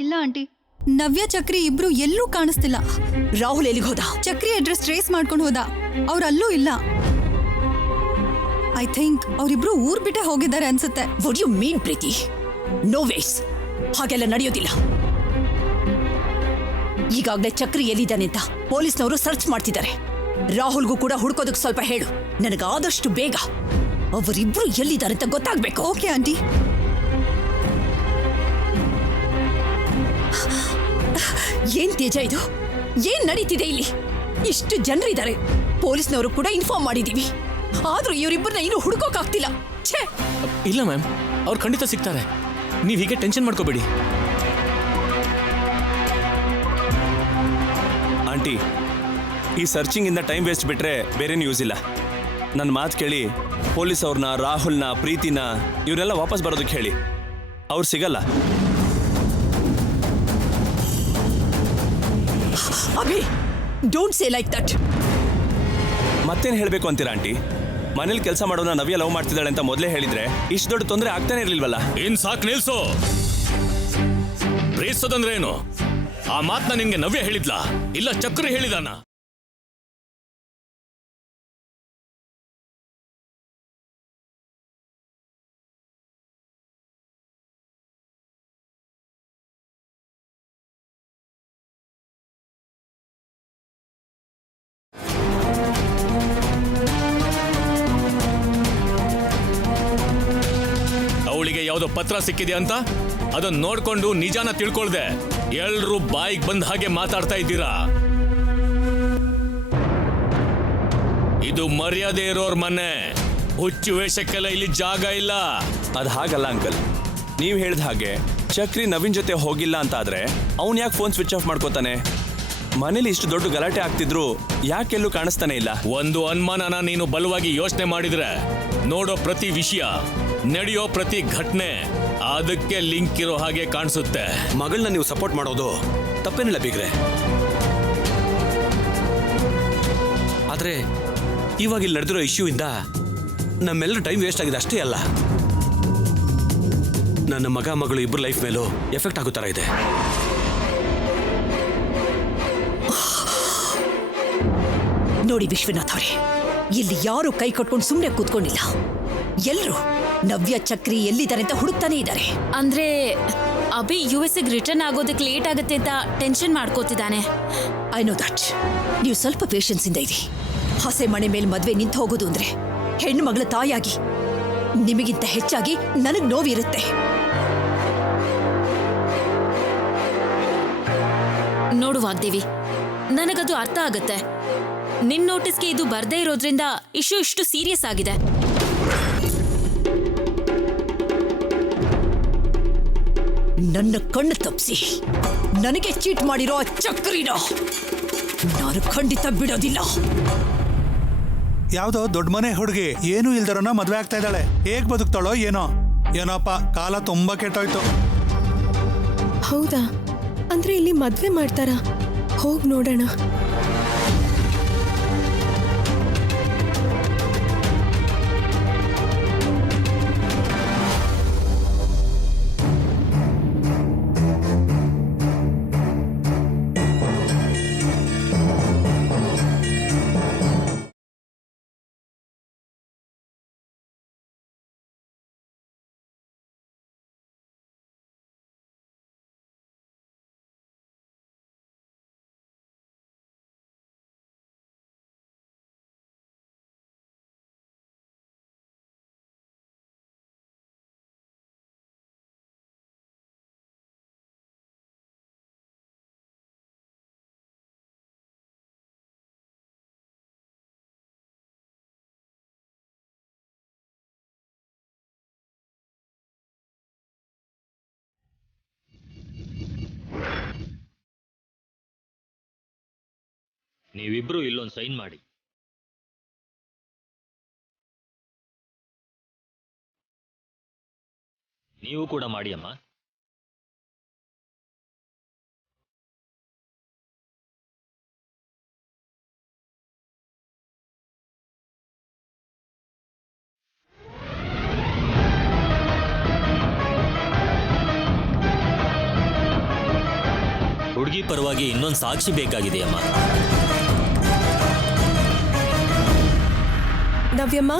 ಇಲ್ಲ ಆಂಟಿ, ನವ್ಯ ಚಕ್ರಿ ಇಬ್ರು ಎಲ್ಲೂ ಕಾಣಿಸ್ತಿಲ್ಲ. ರಾಹುಲ್ ಎಲ್ಲಿಗೆ ಹೋದ? ಚಕ್ರಿ ಅಡ್ರೆಸ್ ಟ್ರೇಸ್ ಮಾಡ್ಕೊಂಡು ಹೋದ. ಅವ್ರಲ್ಲೂ ಇಲ್ಲ. ಐ ಥಿಂಕ್ ಅವರಿಬ್ರು ಊರ್ ಬಿಟ್ಟೆ ಹೋಗಿದ್ದಾರೆ ಅನ್ಸುತ್ತೆ. What you mean Preethi? No ways, ಹಾಗೆಲ್ಲ ನಡೆಯೋದಿಲ್ಲ. ಈಗಾಗಲೇ ಚಕ್ರಿ ಎಲ್ಲಿದ್ದಾನೆ ಅಂತ ಪೊಲೀಸ್ನವರು ಸರ್ಚ್ ಮಾಡ್ತಿದ್ದಾರೆ. ರಾಹುಲ್ಗೂ ಕೂಡ ಹುಡ್ಕೋದಕ್ಕೆ ಸ್ವಲ್ಪ ಹೇಳು. ನನಗಾದಷ್ಟು ಬೇಗ ಅವರಿಬ್ರು ಎಲ್ಲಿದ್ದಾರೆ ಅಂತ ಗೊತ್ತಾಗ್ಬೇಕು. Okay aunty. ಏನ್ ತೇಜ ಇದು? ಏನ್ ನಡೀತಿದೆ ಇಲ್ಲಿ? ಇಷ್ಟು ಜನರಿದ್ದಾರೆ, ಪೊಲೀಸ್ನವರು ಕೂಡ ಇನ್ಫಾರ್ಮ್ ಮಾಡಿದೀವಿ. ಆದ್ರೂ ಇವರಿಬ್ಬರನ್ನ ಇನ್ನೂ ಹುಡುಕೋಕಾಗ್ತಿಲ್ಲ. ಛೇ! ಇಲ್ಲ ಮ್ಯಾಮ್, ಅವ್ರು ಖಂಡಿತ ಸಿಗ್ತಾರೆ. ನೀವು ಹೀಗೆ ಟೆನ್ಷನ್ ಮಾಡ್ಕೋಬೇಡಿ. ಆಂಟಿ, ಈ ಸರ್ಚಿಂಗಿಂದ ಟೈಮ್ ವೇಸ್ಟ್ ಬಿಟ್ರೆ ಬೇರೇನು ಯೂಸ್ ಇಲ್ಲ. ನನ್ನ ಮಾತು ಕೇಳಿ ಪೊಲೀಸ್ ಅವ್ರನ್ನ, ರಾಹುಲ್ನ, ಪ್ರೀತಿನ ಇವರೆಲ್ಲ ವಾಪಸ್ ಬರೋದಕ್ಕೆ ಹೇಳಿ. ಅವ್ರು ಸಿಗಲ್ಲ. Abhi, don't say like that. ಮತ್ತೇನು ಹೇಳಬೇಕು ಅಂತೀರಾ ಆಂಟಿ? ಮನೇಲಿ ಕೆಲಸ ಮಾಡೋನ ನವ್ಯ ಲವ್ ಮಾಡ್ತಿದ್ದಾಳೆ ಅಂತ ಮೊದಲೇ ಹೇಳಿದ್ರೆ ಇಷ್ಟು ದೊಡ್ಡ ತೊಂದರೆ ಆಗ್ತಾನೆ ಇರ್ಲಿಲ್ವಲ್ಲ. ಏನ್ ಸಾಕ್ ನಿಲ್ಸು. ಪ್ರೀತಿಸೋದಂದ್ರೆ ಏನು? ಆ ಮಾತನ್ನ ನಿನ್ಗೆ ನವ್ಯ ಹೇಳಿದ್ಲಾ ಇಲ್ಲ ಚಕ್ರಿ ಹೇಳಿದಾನ? ಅವಳಿಗೆ ಯಾವ್ದೋ ಪತ್ರ ಸಿಕ್ಕಿದೆ ಅಂತ ಅದನ್ನ ನೋಡ್ಕೊಂಡು ನಿಜಾನ ತಿಳ್ಕೊಳ್ದೆ ಎಲ್ರು ಬಾಯಿಗೆ ಬಂದ ಹಾಗೆ ಮಾತಾಡ್ತಾ ಇದ್ದೀರಾ. ಇದು ಮರ್ಯಾದೆ ಇರೋರ್ ಮನೆ. ಹುಚ್ಚು ವೇಷಕ್ಕೆಲ್ಲ ಇಲ್ಲಿ ಜಾಗ ಇಲ್ಲ. ಅದು ಹಾಗಲ್ಲ ಅಂಕಲ್, ನೀವು ಹೇಳಿದ ಹಾಗೆ ಚಕ್ರಿ ನವೀನ್ ಜೊತೆ ಹೋಗಿಲ್ಲ ಅಂತ ಆದ್ರೆ ಅವ್ನು ಯಾಕೆ ಫೋನ್ ಸ್ವಿಚ್ ಆಫ್ ಮಾಡ್ಕೋತಾನೆ? ಮನೇಲಿ ಇಷ್ಟು ದೊಡ್ಡ ಗಲಾಟೆ ಆಗ್ತಿದ್ರು ಯಾಕೆಲ್ಲೂ ಕಾಣಿಸ್ತಾನೆ ಇಲ್ಲ? ಒಂದು ಅನುಮಾನನ ನೀನು ಬಲವಾಗಿ ಯೋಚನೆ ಮಾಡಿದ್ರೆ ನೋಡೋ ಪ್ರತಿ ವಿಷಯ, ನಡೆಯೋ ಪ್ರತಿ ಘಟನೆ ಅದಕ್ಕೆ ಲಿಂಕ್ ಇರೋ ಹಾಗೆ ಕಾಣಿಸುತ್ತೆ. ಮಗಳನ್ನ ನೀವು ಸಪೋರ್ಟ್ ಮಾಡೋದು ತಪ್ಪೇನಿಲ್ಲ ಬೀಗ್ರೆ. ಆದ್ರೆ ಇವಾಗ ಇಲ್ಲಿ ನಡೆದಿರೋ ಇಶ್ಯೂ ಇಂದ ನಮ್ಮೆಲ್ಲರ ಟೈಮ್ ವೇಸ್ಟ್ ಆಗಿದೆ ಅಷ್ಟೇ ಅಲ್ಲ, ನನ್ನ ಮಗ ಮಗಳು ಇಬ್ಬರು ಲೈಫ್ ಮೇಲೂ ಎಫೆಕ್ಟ್ ಆಗೋ ತರ ಇದೆ. ನೋಡಿ ವಿಶ್ವನಾಥ್ ಅವರೇ, ಇಲ್ಲಿ ಯಾರು ಕೈ ಕಟ್ಕೊಂಡು ಸುಮ್ಮನೆ ಕೂತ್ಕೊಂಡಿಲ್ಲ. ಎಲ್ಲರೂ ನವ್ಯ ಚಕ್ರಿ ಎಲ್ಲಿದ್ದಾರೆ ಅಂತ ಹುಡುಕ್ತಾನೆ ಇದ್ದಾರೆ. ಅಂದ್ರೆ ಅಭಿ US ರಿಟರ್ನ್ ಆಗೋದಕ್ಕೆ ಲೇಟ್ ಆಗುತ್ತೆ ಅಂತ ಟೆನ್ಷನ್ ಮಾಡ್ಕೋತಿದ್ದಾನೆ. I know that. ನೀವು ಸ್ವಲ್ಪ ಪೇಷನ್ಸ್ ಇಂದ ಇರಿ. ಹಸೆ ಮನೆ ಮೇಲೆ ಮದ್ವೆ ನಿಂತು ಹೋಗೋದು ಅಂದ್ರೆ ಹೆಣ್ಣು ಮಗಳ ತಾಯಿಯಾಗಿ ನಿಮಗಿಂತ ಹೆಚ್ಚಾಗಿ ನನಗ್ ನೋವಿರುತ್ತೆ. ನೋಡು ವಾಗ್ದೇವಿ, ನನಗದು ಅರ್ಥ ಆಗತ್ತೆ. ನಿನ್ ನೋಟಿಸ್ಗೆ ಇದು ಬರ್ದೇ ಇರೋದ್ರಿಂದ ಇಶ್ಯೂ ಇಷ್ಟು ಸೀರಿಯಸ್ ಆಗಿದೆ. ನನ್ನ ಕಣ್ಣು ತಪ್ಪಿಸಿ ನನಗೆ ಚೀಟ್ ಮಾಡಿರೋ ಆ ಚಕ್ರಿನ ನಾನು ಖಂಡಿತ ಬಿಡೋದಿಲ್ಲ. ಯಾವ್ದೋ ದೊಡ್ಡ ಮನೆ ಹುಡುಗಿ ಏನೂ ಇಲ್ದರೋನ ಮದ್ವೆ ಆಗ್ತಾ ಇದ್ದಾಳೆ. ಹೇಗ್ ಬದುಕ್ತಾಳೋ ಏನೋ. ಏನೋಪ್ಪ, ಕಾಲ ತುಂಬಾ ಕೆಟ್ಟೋಯ್ತು. ಹೌದಾ? ಅಂದ್ರೆ ಇಲ್ಲಿ ಮದ್ವೆ ಮಾಡ್ತಾರಾ? ಹೋಗ್ ನೋಡೋಣ. ನೀವಿಬ್ರು ಇಲ್ಲೊಂದು ಸೈನ್ ಮಾಡಿ. ನೀವು ಕೂಡ ಮಾಡಿ ಅಮ್ಮ. ಹುಡುಗಿ ಪರವಾಗಿ ಇನ್ನೊಂದು ಸಾಕ್ಷಿ ಬೇಕಾಗಿದೆಯಮ್ಮ. ನವ್ಯಮ್ಮ,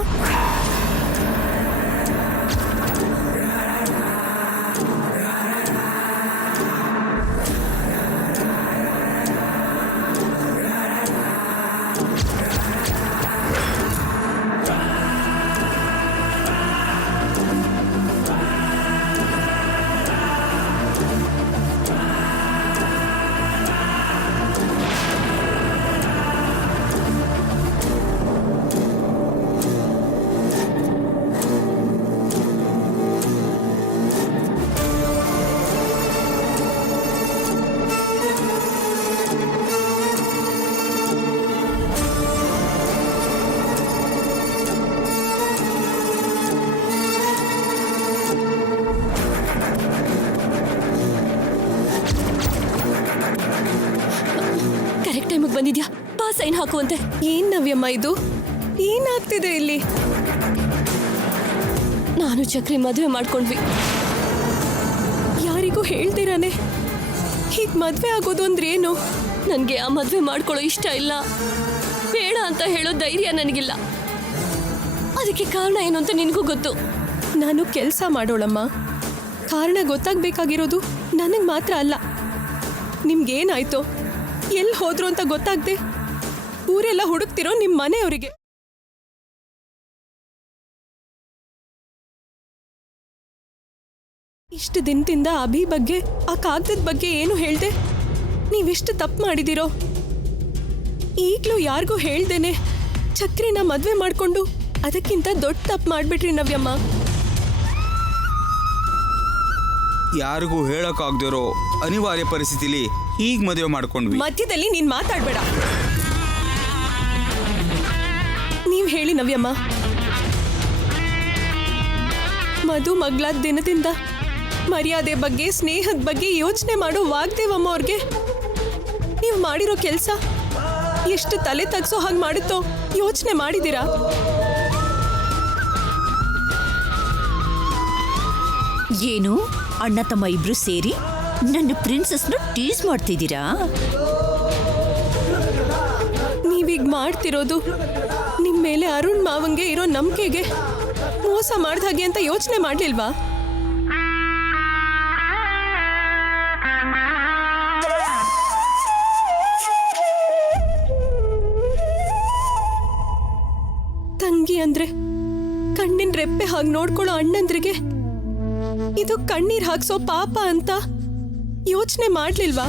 ಬಂದಿದ್ಯಾ? ಬಾ ಸೈನ್ ಹಾಕುವಂತೆ. ಏನ್ ನವ್ಯಮ್ಮ ಇದು? ಏನಾಗ್ತಿದೆ ಇಲ್ಲಿ? ನಾನು ಚಕ್ರಿ ಮದುವೆ ಮಾಡ್ಕೊಂಡ್ವಿ. ಯಾರಿಗೂ ಹೇಳ್ದಿರಾನೆ ಹೀಗ್ ಮದ್ವೆ ಆಗೋದು ಅಂದ್ರೆ ಏನು? ನನಗೆ ಆ ಮದುವೆ ಮಾಡ್ಕೊಳ್ಳೋ ಇಷ್ಟ ಇಲ್ಲ. ಬೇಡ ಅಂತ ಹೇಳೋ ಧೈರ್ಯ ನನಗಿಲ್ಲ. ಅದಕ್ಕೆ ಕಾರಣ ಏನು ಅಂತ ನಿನಗೂ ಗೊತ್ತು. ನಾನು ಕೆಲಸ ಮಾಡೋಳಮ್ಮ. ಕಾರಣ ಗೊತ್ತಾಗ್ಬೇಕಾಗಿರೋದು ನನಗೆ ಮಾತ್ರ ಅಲ್ಲ. ನಿಮ್ಗೇನಾಯ್ತೋ, ಎಲ್ಲಿ ಹೋದ್ರು ಅಂತ ಗೊತ್ತಾಗ್ದೆ ಊರೆಲ್ಲ ಹುಡುಕ್ತಿರೋ ನಿಮ್ಮ ಮನೆಯವರಿಗೆ. ಇಷ್ಟು ದಿನದಿಂದ ಅಭಿ ಬಗ್ಗೆ, ಆ ಕಾಗದದ ಬಗ್ಗೆ ಏನು ಹೇಳ್ದೆ? ನೀವೆಷ್ಟು ತಪ್ಪು ಮಾಡಿದಿರೋ. ಈಗಲೂ ಯಾರಿಗೂ ಹೇಳ್ದೇನೆ ಚಕ್ರಿನ ಮದುವೆ ಮಾಡ್ಕೊಂಡು ಅದಕ್ಕಿಂತ ದೊಡ್ಡ ತಪ್ಪು ಮಾಡ್ಬಿಟ್ರಿ ನವ್ಯಮ್ಮ. ಯಾರಿಗೂ ಹೇಳೋಕ್ಕಾಗ್ದಿರೋ ಅನಿವಾರ್ಯ ಪರಿಸ್ಥಿತಿಲಿ ಈಗ ಮದುವೆ ಮಾಡ್ಕೊಂಡ್ವಿ. ಮಧ್ಯದಲ್ಲಿ ನೀನ್ ಮಾತಾಡ್ಬೇಡ. ನೀವ್ ಹೇಳಿ ನವ್ಯಮ್ಮ. ಮಧು ಮಗ್ಲಾದ ದಿನದಿಂದ ಮರ್ಯಾದೆ ಬಗ್ಗೆ, ಸ್ನೇಹದ ಬಗ್ಗೆ ಯೋಚನೆ ಮಾಡೋ ವಾಗ್ದೇವಮ್ಮ ಅವ್ರಿಗೆ ನೀವು ಮಾಡಿರೋ ಕೆಲಸ ಎಷ್ಟು ತಲೆ ತಗ್ಸೋ ಹಾಗೆ ಮಾಡುತ್ತೋ ಯೋಚನೆ ಮಾಡಿದ್ದೀರಾ? ಏನು ಅಣ್ಣ ತಮ್ಮ ಇಬ್ರು ಸೇರಿ ನನ್ನ ಪ್ರಿನ್ಸಸ್ನ ಟೀಸ್ ಮಾಡ್ತಿದ್ದೀರಾ? ನೀವೀಗ ಮಾಡ್ತಿರೋದು ನಿಮ್ಮ ಮೇಲೆ ಅರುಣ್ ಮಾವಂಗೆ ಇರೋ ನಂಬಿಕೆಗೆ ಮೋಸ ಮಾಡ್ದ ಹಾಗೆ ಅಂತ ಯೋಚನೆ ಮಾಡ್ಲಿಲ್ವಾ? ತಂಗಿ ಅಂದ್ರೆ ಕಣ್ಣಿನ ರೆಪ್ಪೆ ಹಾಗೆ ನೋಡ್ಕೊಳ್ಳೋ ಅಣ್ಣಂದ್ರಿಗೆ ಇದು ಕಣ್ಣೀರ್ ಹಾಕ್ಸೋ ಪಾಪ ಅಂತ ಯೋಚನೆ ಮಾಡ್ಲಿಲ್ವಾ?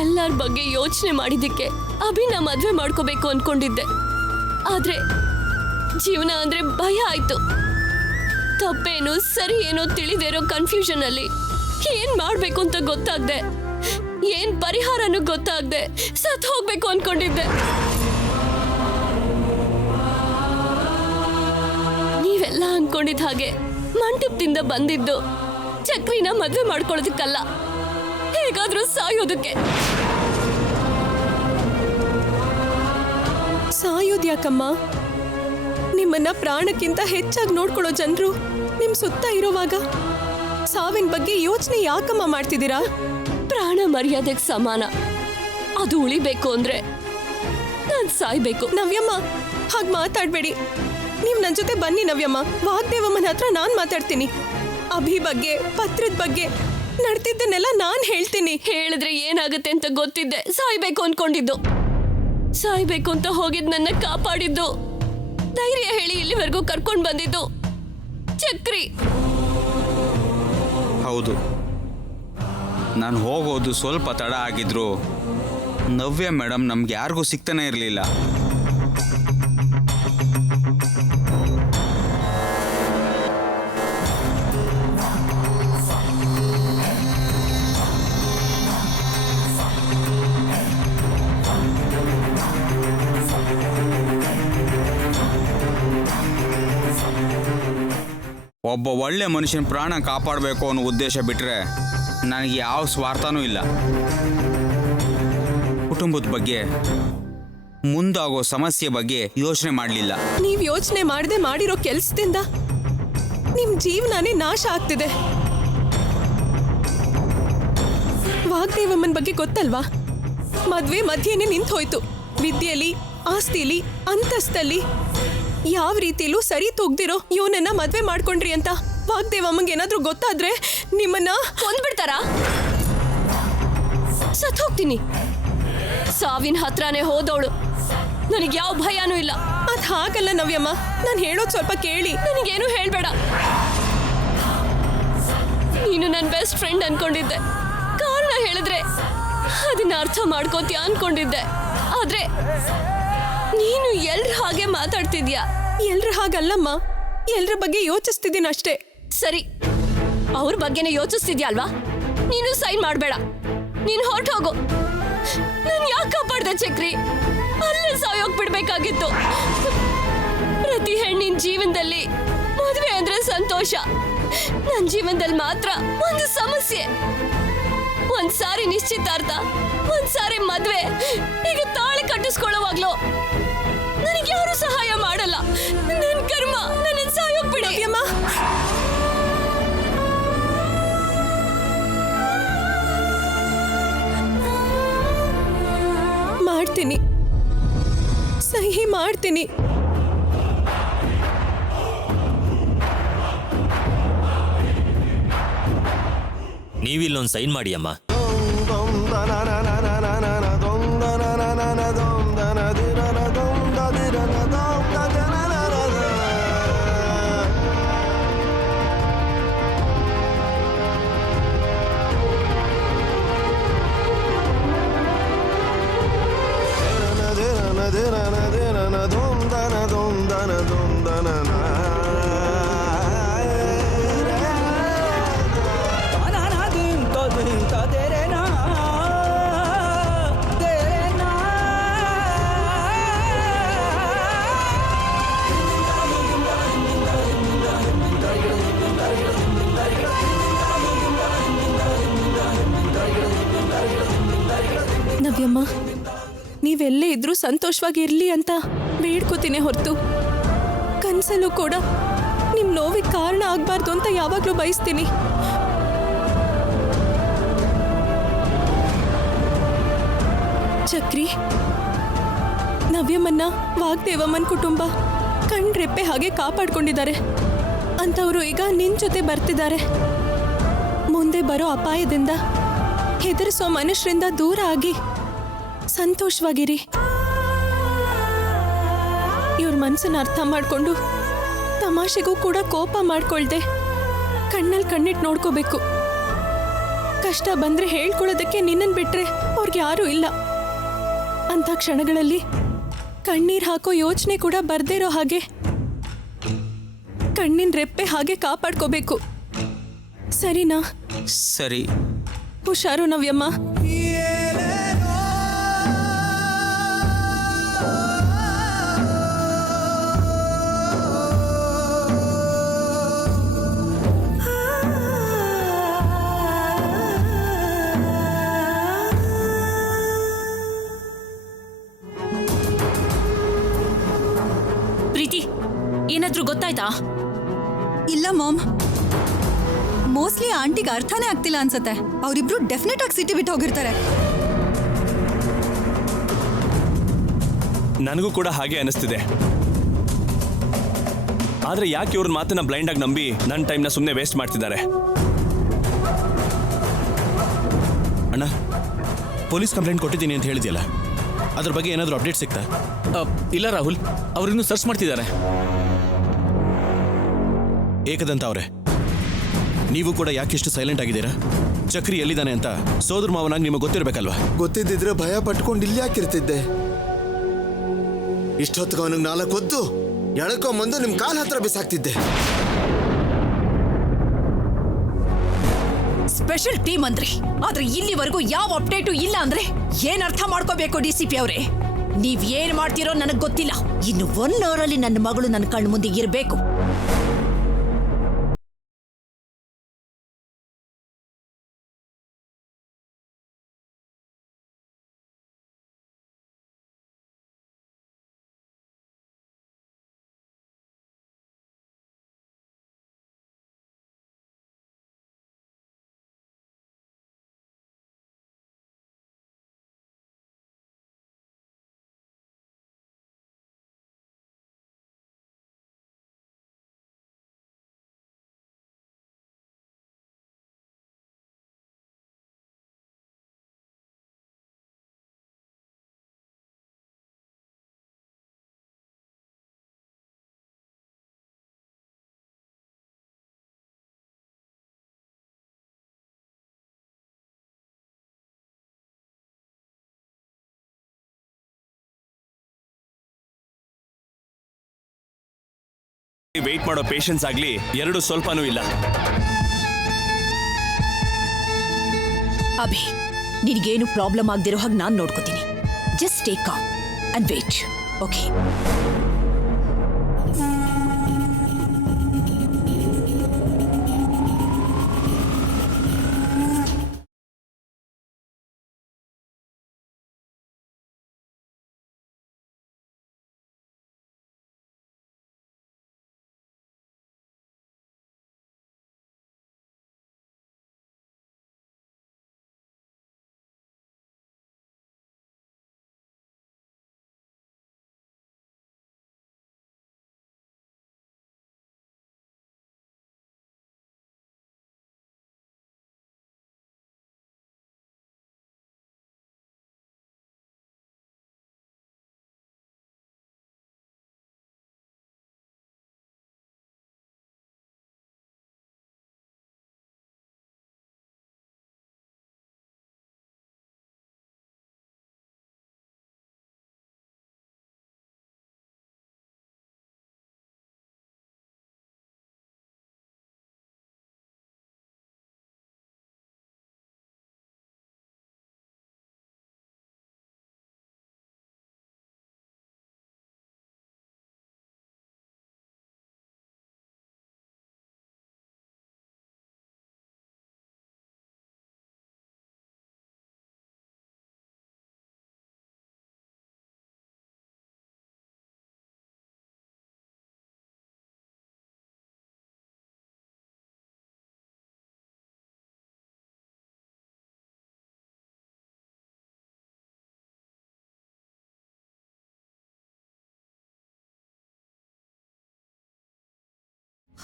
ಎಲ್ಲರ ಬಗ್ಗೆ ಯೋಚನೆ ಮಾಡಿದ್ದಕ್ಕೆ ಅಭಿನ ಮದ್ವೆ ಮಾಡ್ಕೋಬೇಕು ಅನ್ಕೊಂಡಿದ್ದೆ. ಆದ್ರೆ ಜೀವನ ಅಂದ್ರೆ ಭಯ ಆಯ್ತು. ತಪ್ಪೇನು ಸರಿ ಏನೋ ತಿಳಿದೇ ಇರೋ ಕನ್ಫ್ಯೂಷನ್ ಅಲ್ಲಿ ಏನ್ ಮಾಡ್ಬೇಕು ಅಂತ ಗೊತ್ತಾಗ್ದೆ, ಏನ್ ಪರಿಹಾರನೂ ಗೊತ್ತಾಗ್ದೆ ಸತ್ ಹೋಗ್ಬೇಕು ಅನ್ಕೊಂಡಿದ್ದೆ. ನೀವೆಲ್ಲ ಅನ್ಕೊಂಡಿದ್ ಹಾಗೆ ಮಂಟಪದಿಂದ ಬಂದಿದ್ದು ಚಕ್ರಿನ ಮದ್ವೆ ಮಾಡ್ಕೊಳ್ಳೋದಕ್ಕಲ್ಲ, ಹೇಗಾದ್ರೂ ಸಾಯೋದಕ್ಕೆ. ಸಾಯೋದ್ಯಾಕಮ್ಮ? ನಿಮ್ಮನ್ನ ಪ್ರಾಣಕ್ಕಿಂತ ಹೆಚ್ಚಾಗಿ ನೋಡ್ಕೊಳ್ಳೋ ಜನರು ನಿಮ್ ಸುತ್ತ ಇರೋವಾಗ ಸಾವಿನ ಬಗ್ಗೆ ಯೋಚನೆ ಯಾಕಮ್ಮ ಮಾಡ್ತಿದ್ದೀರಾ? ಪ್ರಾಣ ಮರ್ಯಾದೆಗೆ ಸಮಾನ. ಅದು ಉಳಿಬೇಕು ಅಂದ್ರೆ ನಾನ್ ಸಾಯ್ಬೇಕು. ನವ್ಯಮ್ಮ ಹಾಗೆ ಮಾತಾಡ್ಬೇಡಿ. ನೀವ್ ನನ್ ಜೊತೆ ಬನ್ನಿ ನವ್ಯಮ್ಮ. ವಾಗ್ದೇವಮ್ಮನ ಹತ್ರ ನಾನ್ ಮಾತಾಡ್ತೀನಿ. ಅಭಿ ಬಗ್ಗೆ, ಪತ್ರದ ಬಗ್ಗೆ ನಡ್ತಿದ್ದನ್ನೆಲ್ಲ ನಾನ್ ಹೇಳ್ತೀನಿ. ಹೇಳಿದ್ರೆ ಏನಾಗುತ್ತೆ ಅಂತ ಗೊತ್ತಿದ್ದೆ ಸಾಯ್ಬೇಕು ಅನ್ಕೊಂಡಿದ್ದು. ಸಾಯ್ಬೇಕು ಅಂತ ಹೋಗಿದ್ ನನ್ನ ಕಾಪಾಡಿದ್ದು, ಧೈರ್ಯ ಹೇಳಿ ಇಲ್ಲಿವರೆಗೂ ಕರ್ಕೊಂಡ್ ಬಂದಿದ್ದು ಚಕ್ರಿ. ಹೌದು, ನಾನು ಹೋಗೋದು ಸ್ವಲ್ಪ ತಡ ಆಗಿದ್ರು ನವ್ಯ ಮೇಡಮ್ ನಮ್ಗೆ ಯಾರಿಗೂ ಸಿಗ್ತಾನೆ ಇರಲಿಲ್ಲ. ಒಬ್ಬ ಒಳ್ಳೆ ಮನುಷ್ಯನ ಪ್ರಾಣ ಕಾಪಾಡಬೇಕು ಅನ್ನೋ ಉದ್ದೇಶ ಬಿಟ್ಟರೆ ನನಗೆ ಯಾವ ಸ್ವಾರ್ಥನೂ ಇಲ್ಲ. ಕುಟುಂಬದ ಬಗ್ಗೆ, ಮುಂದಾಗೋ ಸಮಸ್ಯೆ ಬಗ್ಗೆ ಯೋಚನೆ ಮಾಡಲಿಲ್ಲ. ನೀವ್ ಯೋಚನೆ ಮಾಡದೆ ಮಾಡಿರೋ ಕೆಲ್ಸದಿಂದ ನಿಮ್ ಜೀವನನೇ ನಾಶ ಆಗ್ತಿದೆ. ವಾಗ್ದೇವಮ್ಮನ ಬಗ್ಗೆ ಗೊತ್ತಲ್ವಾ? ಮದ್ವೆ ಮಧ್ಯೆನೇ ನಿಂತು ಹೋಯ್ತು. ವಿದ್ಯೆಯಲ್ಲಿ, ಆಸ್ತಿಲಿ, ಅಂತಸ್ತಲ್ಲಿ ಯಾವ ರೀತಿಲೂ ಸರಿ ತೂಗ್ದಿರೋ ಇವನನ್ನ ಮದ್ವೆ ಮಾಡ್ಕೊಂಡ್ರಿ ಅಂತ ವಾಗ್ದೇವಮ್ಮಂಗೆ ಏನಾದ್ರೂ ಗೊತ್ತಾದ್ರೆ ನಿಮ್ಮನ್ನ ಕೊಂದ್ಬಿಡ್ತಾರ? ಸತ್ ಹೋಗ್ತೀನಿ. ಸಾವಿನ ಹತ್ರನೇ ಹೋದವಳು. ನನಗೆ ಯಾವ ಭಯನೂ ಇಲ್ಲ. ಅದ್ ಹಾಗಲ್ಲ ನವ್ಯಮ್ಮ, ನಾನು ಹೇಳೋದು ಸ್ವಲ್ಪ ಕೇಳಿ. ನನಗೇನು ಹೇಳ್ಬೇಡ. ನೀನು ನನ್ನ ಬೆಸ್ಟ್ ಫ್ರೆಂಡ್ ಅನ್ಕೊಂಡಿದ್ದೆ. ಕಾರಣ ಹೇಳಿದ್ರೆ ಅದನ್ನ ಅರ್ಥ ಮಾಡ್ಕೋತೀಯ ಅನ್ಕೊಂಡಿದ್ದೆ. ಆದ್ರೆ ನೀನು ಎಲ್ರ ಹಾಗೆ ಮಾತಾಡ್ತಿದ್ಯಾ. ಎಲ್ರ ಹಾಗಲ್ಲಮ್ಮ, ಎಲ್ರ ಬಗ್ಗೆ ಯೋಚಿಸ್ತಿದ್ದೀನಿ ಅಷ್ಟೇ. ಸರಿ, ಅವ್ರ ಬಗ್ಗೆನೇ ಯೋಚಿಸ್ತಿದ್ಯಾ ಅಲ್ವಾ? ನೀನು ಸೈನ್ ಮಾಡಬೇಡ. ನೀನು ಹೊರಟು ಹೋಗು. ನಾನು ಯಾಕೆ ಕಾಪಾಡ್ದೆ ಚಕ್ರಿ? ಅಲ್ಲೇ ಸಾಯೋಗ್ ಬಿಡ್ಬೇಕಾಗಿತ್ತು. ಪ್ರತಿ ಹೆಣ್ಣಿನ ಜೀವನದಲ್ಲಿ ಮದುವೆ ಅಂದ್ರೆ ಸಂತೋಷ. ನನ್ನ ಜೀವನದಲ್ಲಿ ಮಾತ್ರ ಒಂದು ಸಮಸ್ಯೆ. ಒಂದ್ಸಾರಿ ನಿಶ್ಚಿತಾರ್ಥ, ಒಂದ್ಸಾರಿ ಮದ್ವೆ, ಈಗ ತಾಳಿ ಕಟ್ಟಿಸ್ಕೊಳ್ಳುವಾಗ್ಲೂ ನನಗೆ ಯಾರು ಸಹಾಯ ಮಾಡಲ್ಲ. ನನ್ ಕರ್ಮ ನನ್ನ ಸಾಯೋಗ್ಬಿಡಿ. ಅಮ್ಮ, ಮಾಡ್ತೀನಿ, ಸಹಿ ಮಾಡ್ತೀನಿ. ನೀವಿಲ್ಲೊಂದು ಸೈನ್ ಮಾಡಿ ಅಮ್ಮ. ನವ್ಯಮ್ಮ, ನೀವೆಲ್ಲೇ ಇದ್ರೂ ಸಂತೋಷವಾಗಿರ್ಲಿ ಅಂತ ಬೇಡ್ಕೋತೀನಿ ಹೊರತು ಕನ್ಸಲ್ಲೂ ಕೂಡ ನಿಮ್ ನೋವಿಗೆ ಕಾರಣ ಆಗ್ಬಾರ್ದು ಅಂತ ಯಾವಾಗ್ಲೂ ಬಯಸ್ತೀನಿ. ಚಕ್ರಿ, ನವ್ಯಮ್ಮನ್ನ ವಾಗ್ದೇವಮ್ಮನ್ ಕುಟುಂಬ ಕಣ್ರೆಪ್ಪೆ ಹಾಗೆ ಕಾಪಾಡ್ಕೊಂಡಿದ್ದಾರೆ ಅಂತವರು ಈಗ ನಿನ್ ಜೊತೆ ಬರ್ತಿದ್ದಾರೆ. ಮುಂದೆ ಬರೋ ಅಪಾಯದಿಂದ ಹೆದರಿಸೋ ಮನುಷ್ಯರಿಂದ ದೂರ ಆಗಿ ಸಂತೋಷವಾಗಿರಿ. ಇವ್ರ ಮನ್ಸನ್ನ ಅರ್ಥ ಮಾಡ್ಕೊಂಡು ತಮಾಷೆಗೂ ಕೂಡ ಕೋಪ ಮಾಡ್ಕೊಳ್ದೆ ಕಣ್ಣಲ್ಲಿ ಕಣ್ಣಿಟ್ಟು ನೋಡ್ಕೋಬೇಕು. ಕಷ್ಟ ಬಂದ್ರೆ ಹೇಳ್ಕೊಳ್ಳೋದಕ್ಕೆ ನಿನ್ನನ್ ಬಿಟ್ರೆ ಅವ್ರಿಗೆ ಯಾರೂ ಇಲ್ಲ. ಅಂತ ಕ್ಷಣಗಳಲ್ಲಿ ಕಣ್ಣೀರ್ ಹಾಕೋ ಯೋಚನೆ ಕೂಡ ಬರ್ದೇ ಇರೋ ಹಾಗೆ ಕಣ್ಣಿನ ರೆಪ್ಪೆ ಹಾಗೆ ಕಾಪಾಡ್ಕೋಬೇಕು. ಸರಿನಾ? ಸರಿ. ಹುಷಾರು ನವ್ಯಮ್ಮ. ಪ್ರೀತಿ, ಏನಾದ್ರೂ ಗೊತ್ತಾಯ್ತಾ? ಇಲ್ಲ ಮಾಮ್, ಮೋಸ್ಟ್ಲಿ ಆಂಟಿಗೆ ಅರ್ಥನೇ ಆಗ್ತಿಲ್ಲ ಅನ್ಸತ್ತೆ. ಅವರಿಬ್ರು ಡೆಫಿನೆಟ್ ಆಗಿ ಸಿಟಿ ಬಿಟ್ಟು ಹೋಗಿರ್ತಾರೆ. ನನಗೂ ಕೂಡ ಹಾಗೆ ಅನಿಸ್ತಿದೆ. ಆದ್ರೆ ಯಾಕೆ ಇವ್ರ ಮಾತನ್ನ ಬ್ಲೈಂಡ್ ಆಗಿ ನಂಬಿ ನನ್ನ ಟೈಮ್ನ ಸುಮ್ಮನೆ ವೇಸ್ಟ್ ಮಾಡ್ತಿದ್ದಾರೆ? ಅಣ್ಣ, ಪೊಲೀಸ್ ಕಂಪ್ಲೇಂಟ್ ಕೊಟ್ಟಿದ್ದೀನಿ ಅಂತ ಹೇಳಿದ್ಯಲ್ಲ, ಅದ್ರ ಬಗ್ಗೆ ಏನಾದರೂ ಅಪ್ಡೇಟ್ ಸಿಗ್ತಾ? ಇಲ್ಲ ರಾಹುಲ್, ಅವ್ರಿನ್ನೂ ಸರ್ಚ್ ಮಾಡ್ತಿದ್ದಾರೆ. ಏಕದಂತ ಅವರೇ, ನೀವು ಕೂಡ ಯಾಕಿಷ್ಟು ಸೈಲೆಂಟ್ ಆಗಿದ್ದೀರಾ? ಚಕ್ರಿ ಎಲ್ಲಿದ್ದಾನೆ ಅಂತ ಸೋದರ ಮಾವನಾಗಿ ನಿಮಗೆ ಗೊತ್ತಿರಬೇಕಲ್ವಾ? ಗೊತ್ತಿದ್ದಿದ್ರೆ ಭಯ ಪಟ್ಕೊಂಡು ಇಲ್ಲಿ ಯಾಕಿರ್ತಿದ್ದೆ? ಇಷ್ಟೊತ್ತಿಗೆ ಅವನಿಗೆ 4 ಒದ್ದು ಎಳ್ಕೊಂಬಂದು ನಿಮ್ ಕಾಲ್ ಹತ್ರ ಬಿಸಾಕ್ತಿದ್ದೆ. ಸ್ಪೆಷಲ್ ಟೀಮ್ ಅಂದ್ರಿ, ಆದ್ರೆ ಇಲ್ಲಿವರೆಗೂ ಯಾವ ಅಪ್ಡೇಟು ಇಲ್ಲ ಅಂದ್ರೆ ಏನ್ ಅರ್ಥ ಮಾಡ್ಕೋಬೇಕು DCP ಅವರೇ? ನೀವ್ ಏನ್ ಮಾಡ್ತೀರೋ ನನಗ್ ಗೊತ್ತಿಲ್ಲ. ಇನ್ನು 1 hour ಅಲ್ಲಿ ನನ್ನ ಮಗಳು ನನ್ನ ಕಣ್ಣು ಮುಂದೆ ಇರಬೇಕು. ವೇಟ್ ಮಾಡೋ ಪೇಷನ್ಸ್ ಆಗ್ಲಿ ಎರಡು ಸ್ವಲ್ಪನೂ ಇಲ್ಲ. ಅಭಿ, ನಿನಗೇನು ಪ್ರಾಬ್ಲಮ್ ಆಗದಿರೋ ಹಾಗೆ ನಾನು ನೋಡ್ಕೋತೀನಿ. Just take calm and wait, okay?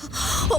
Oh.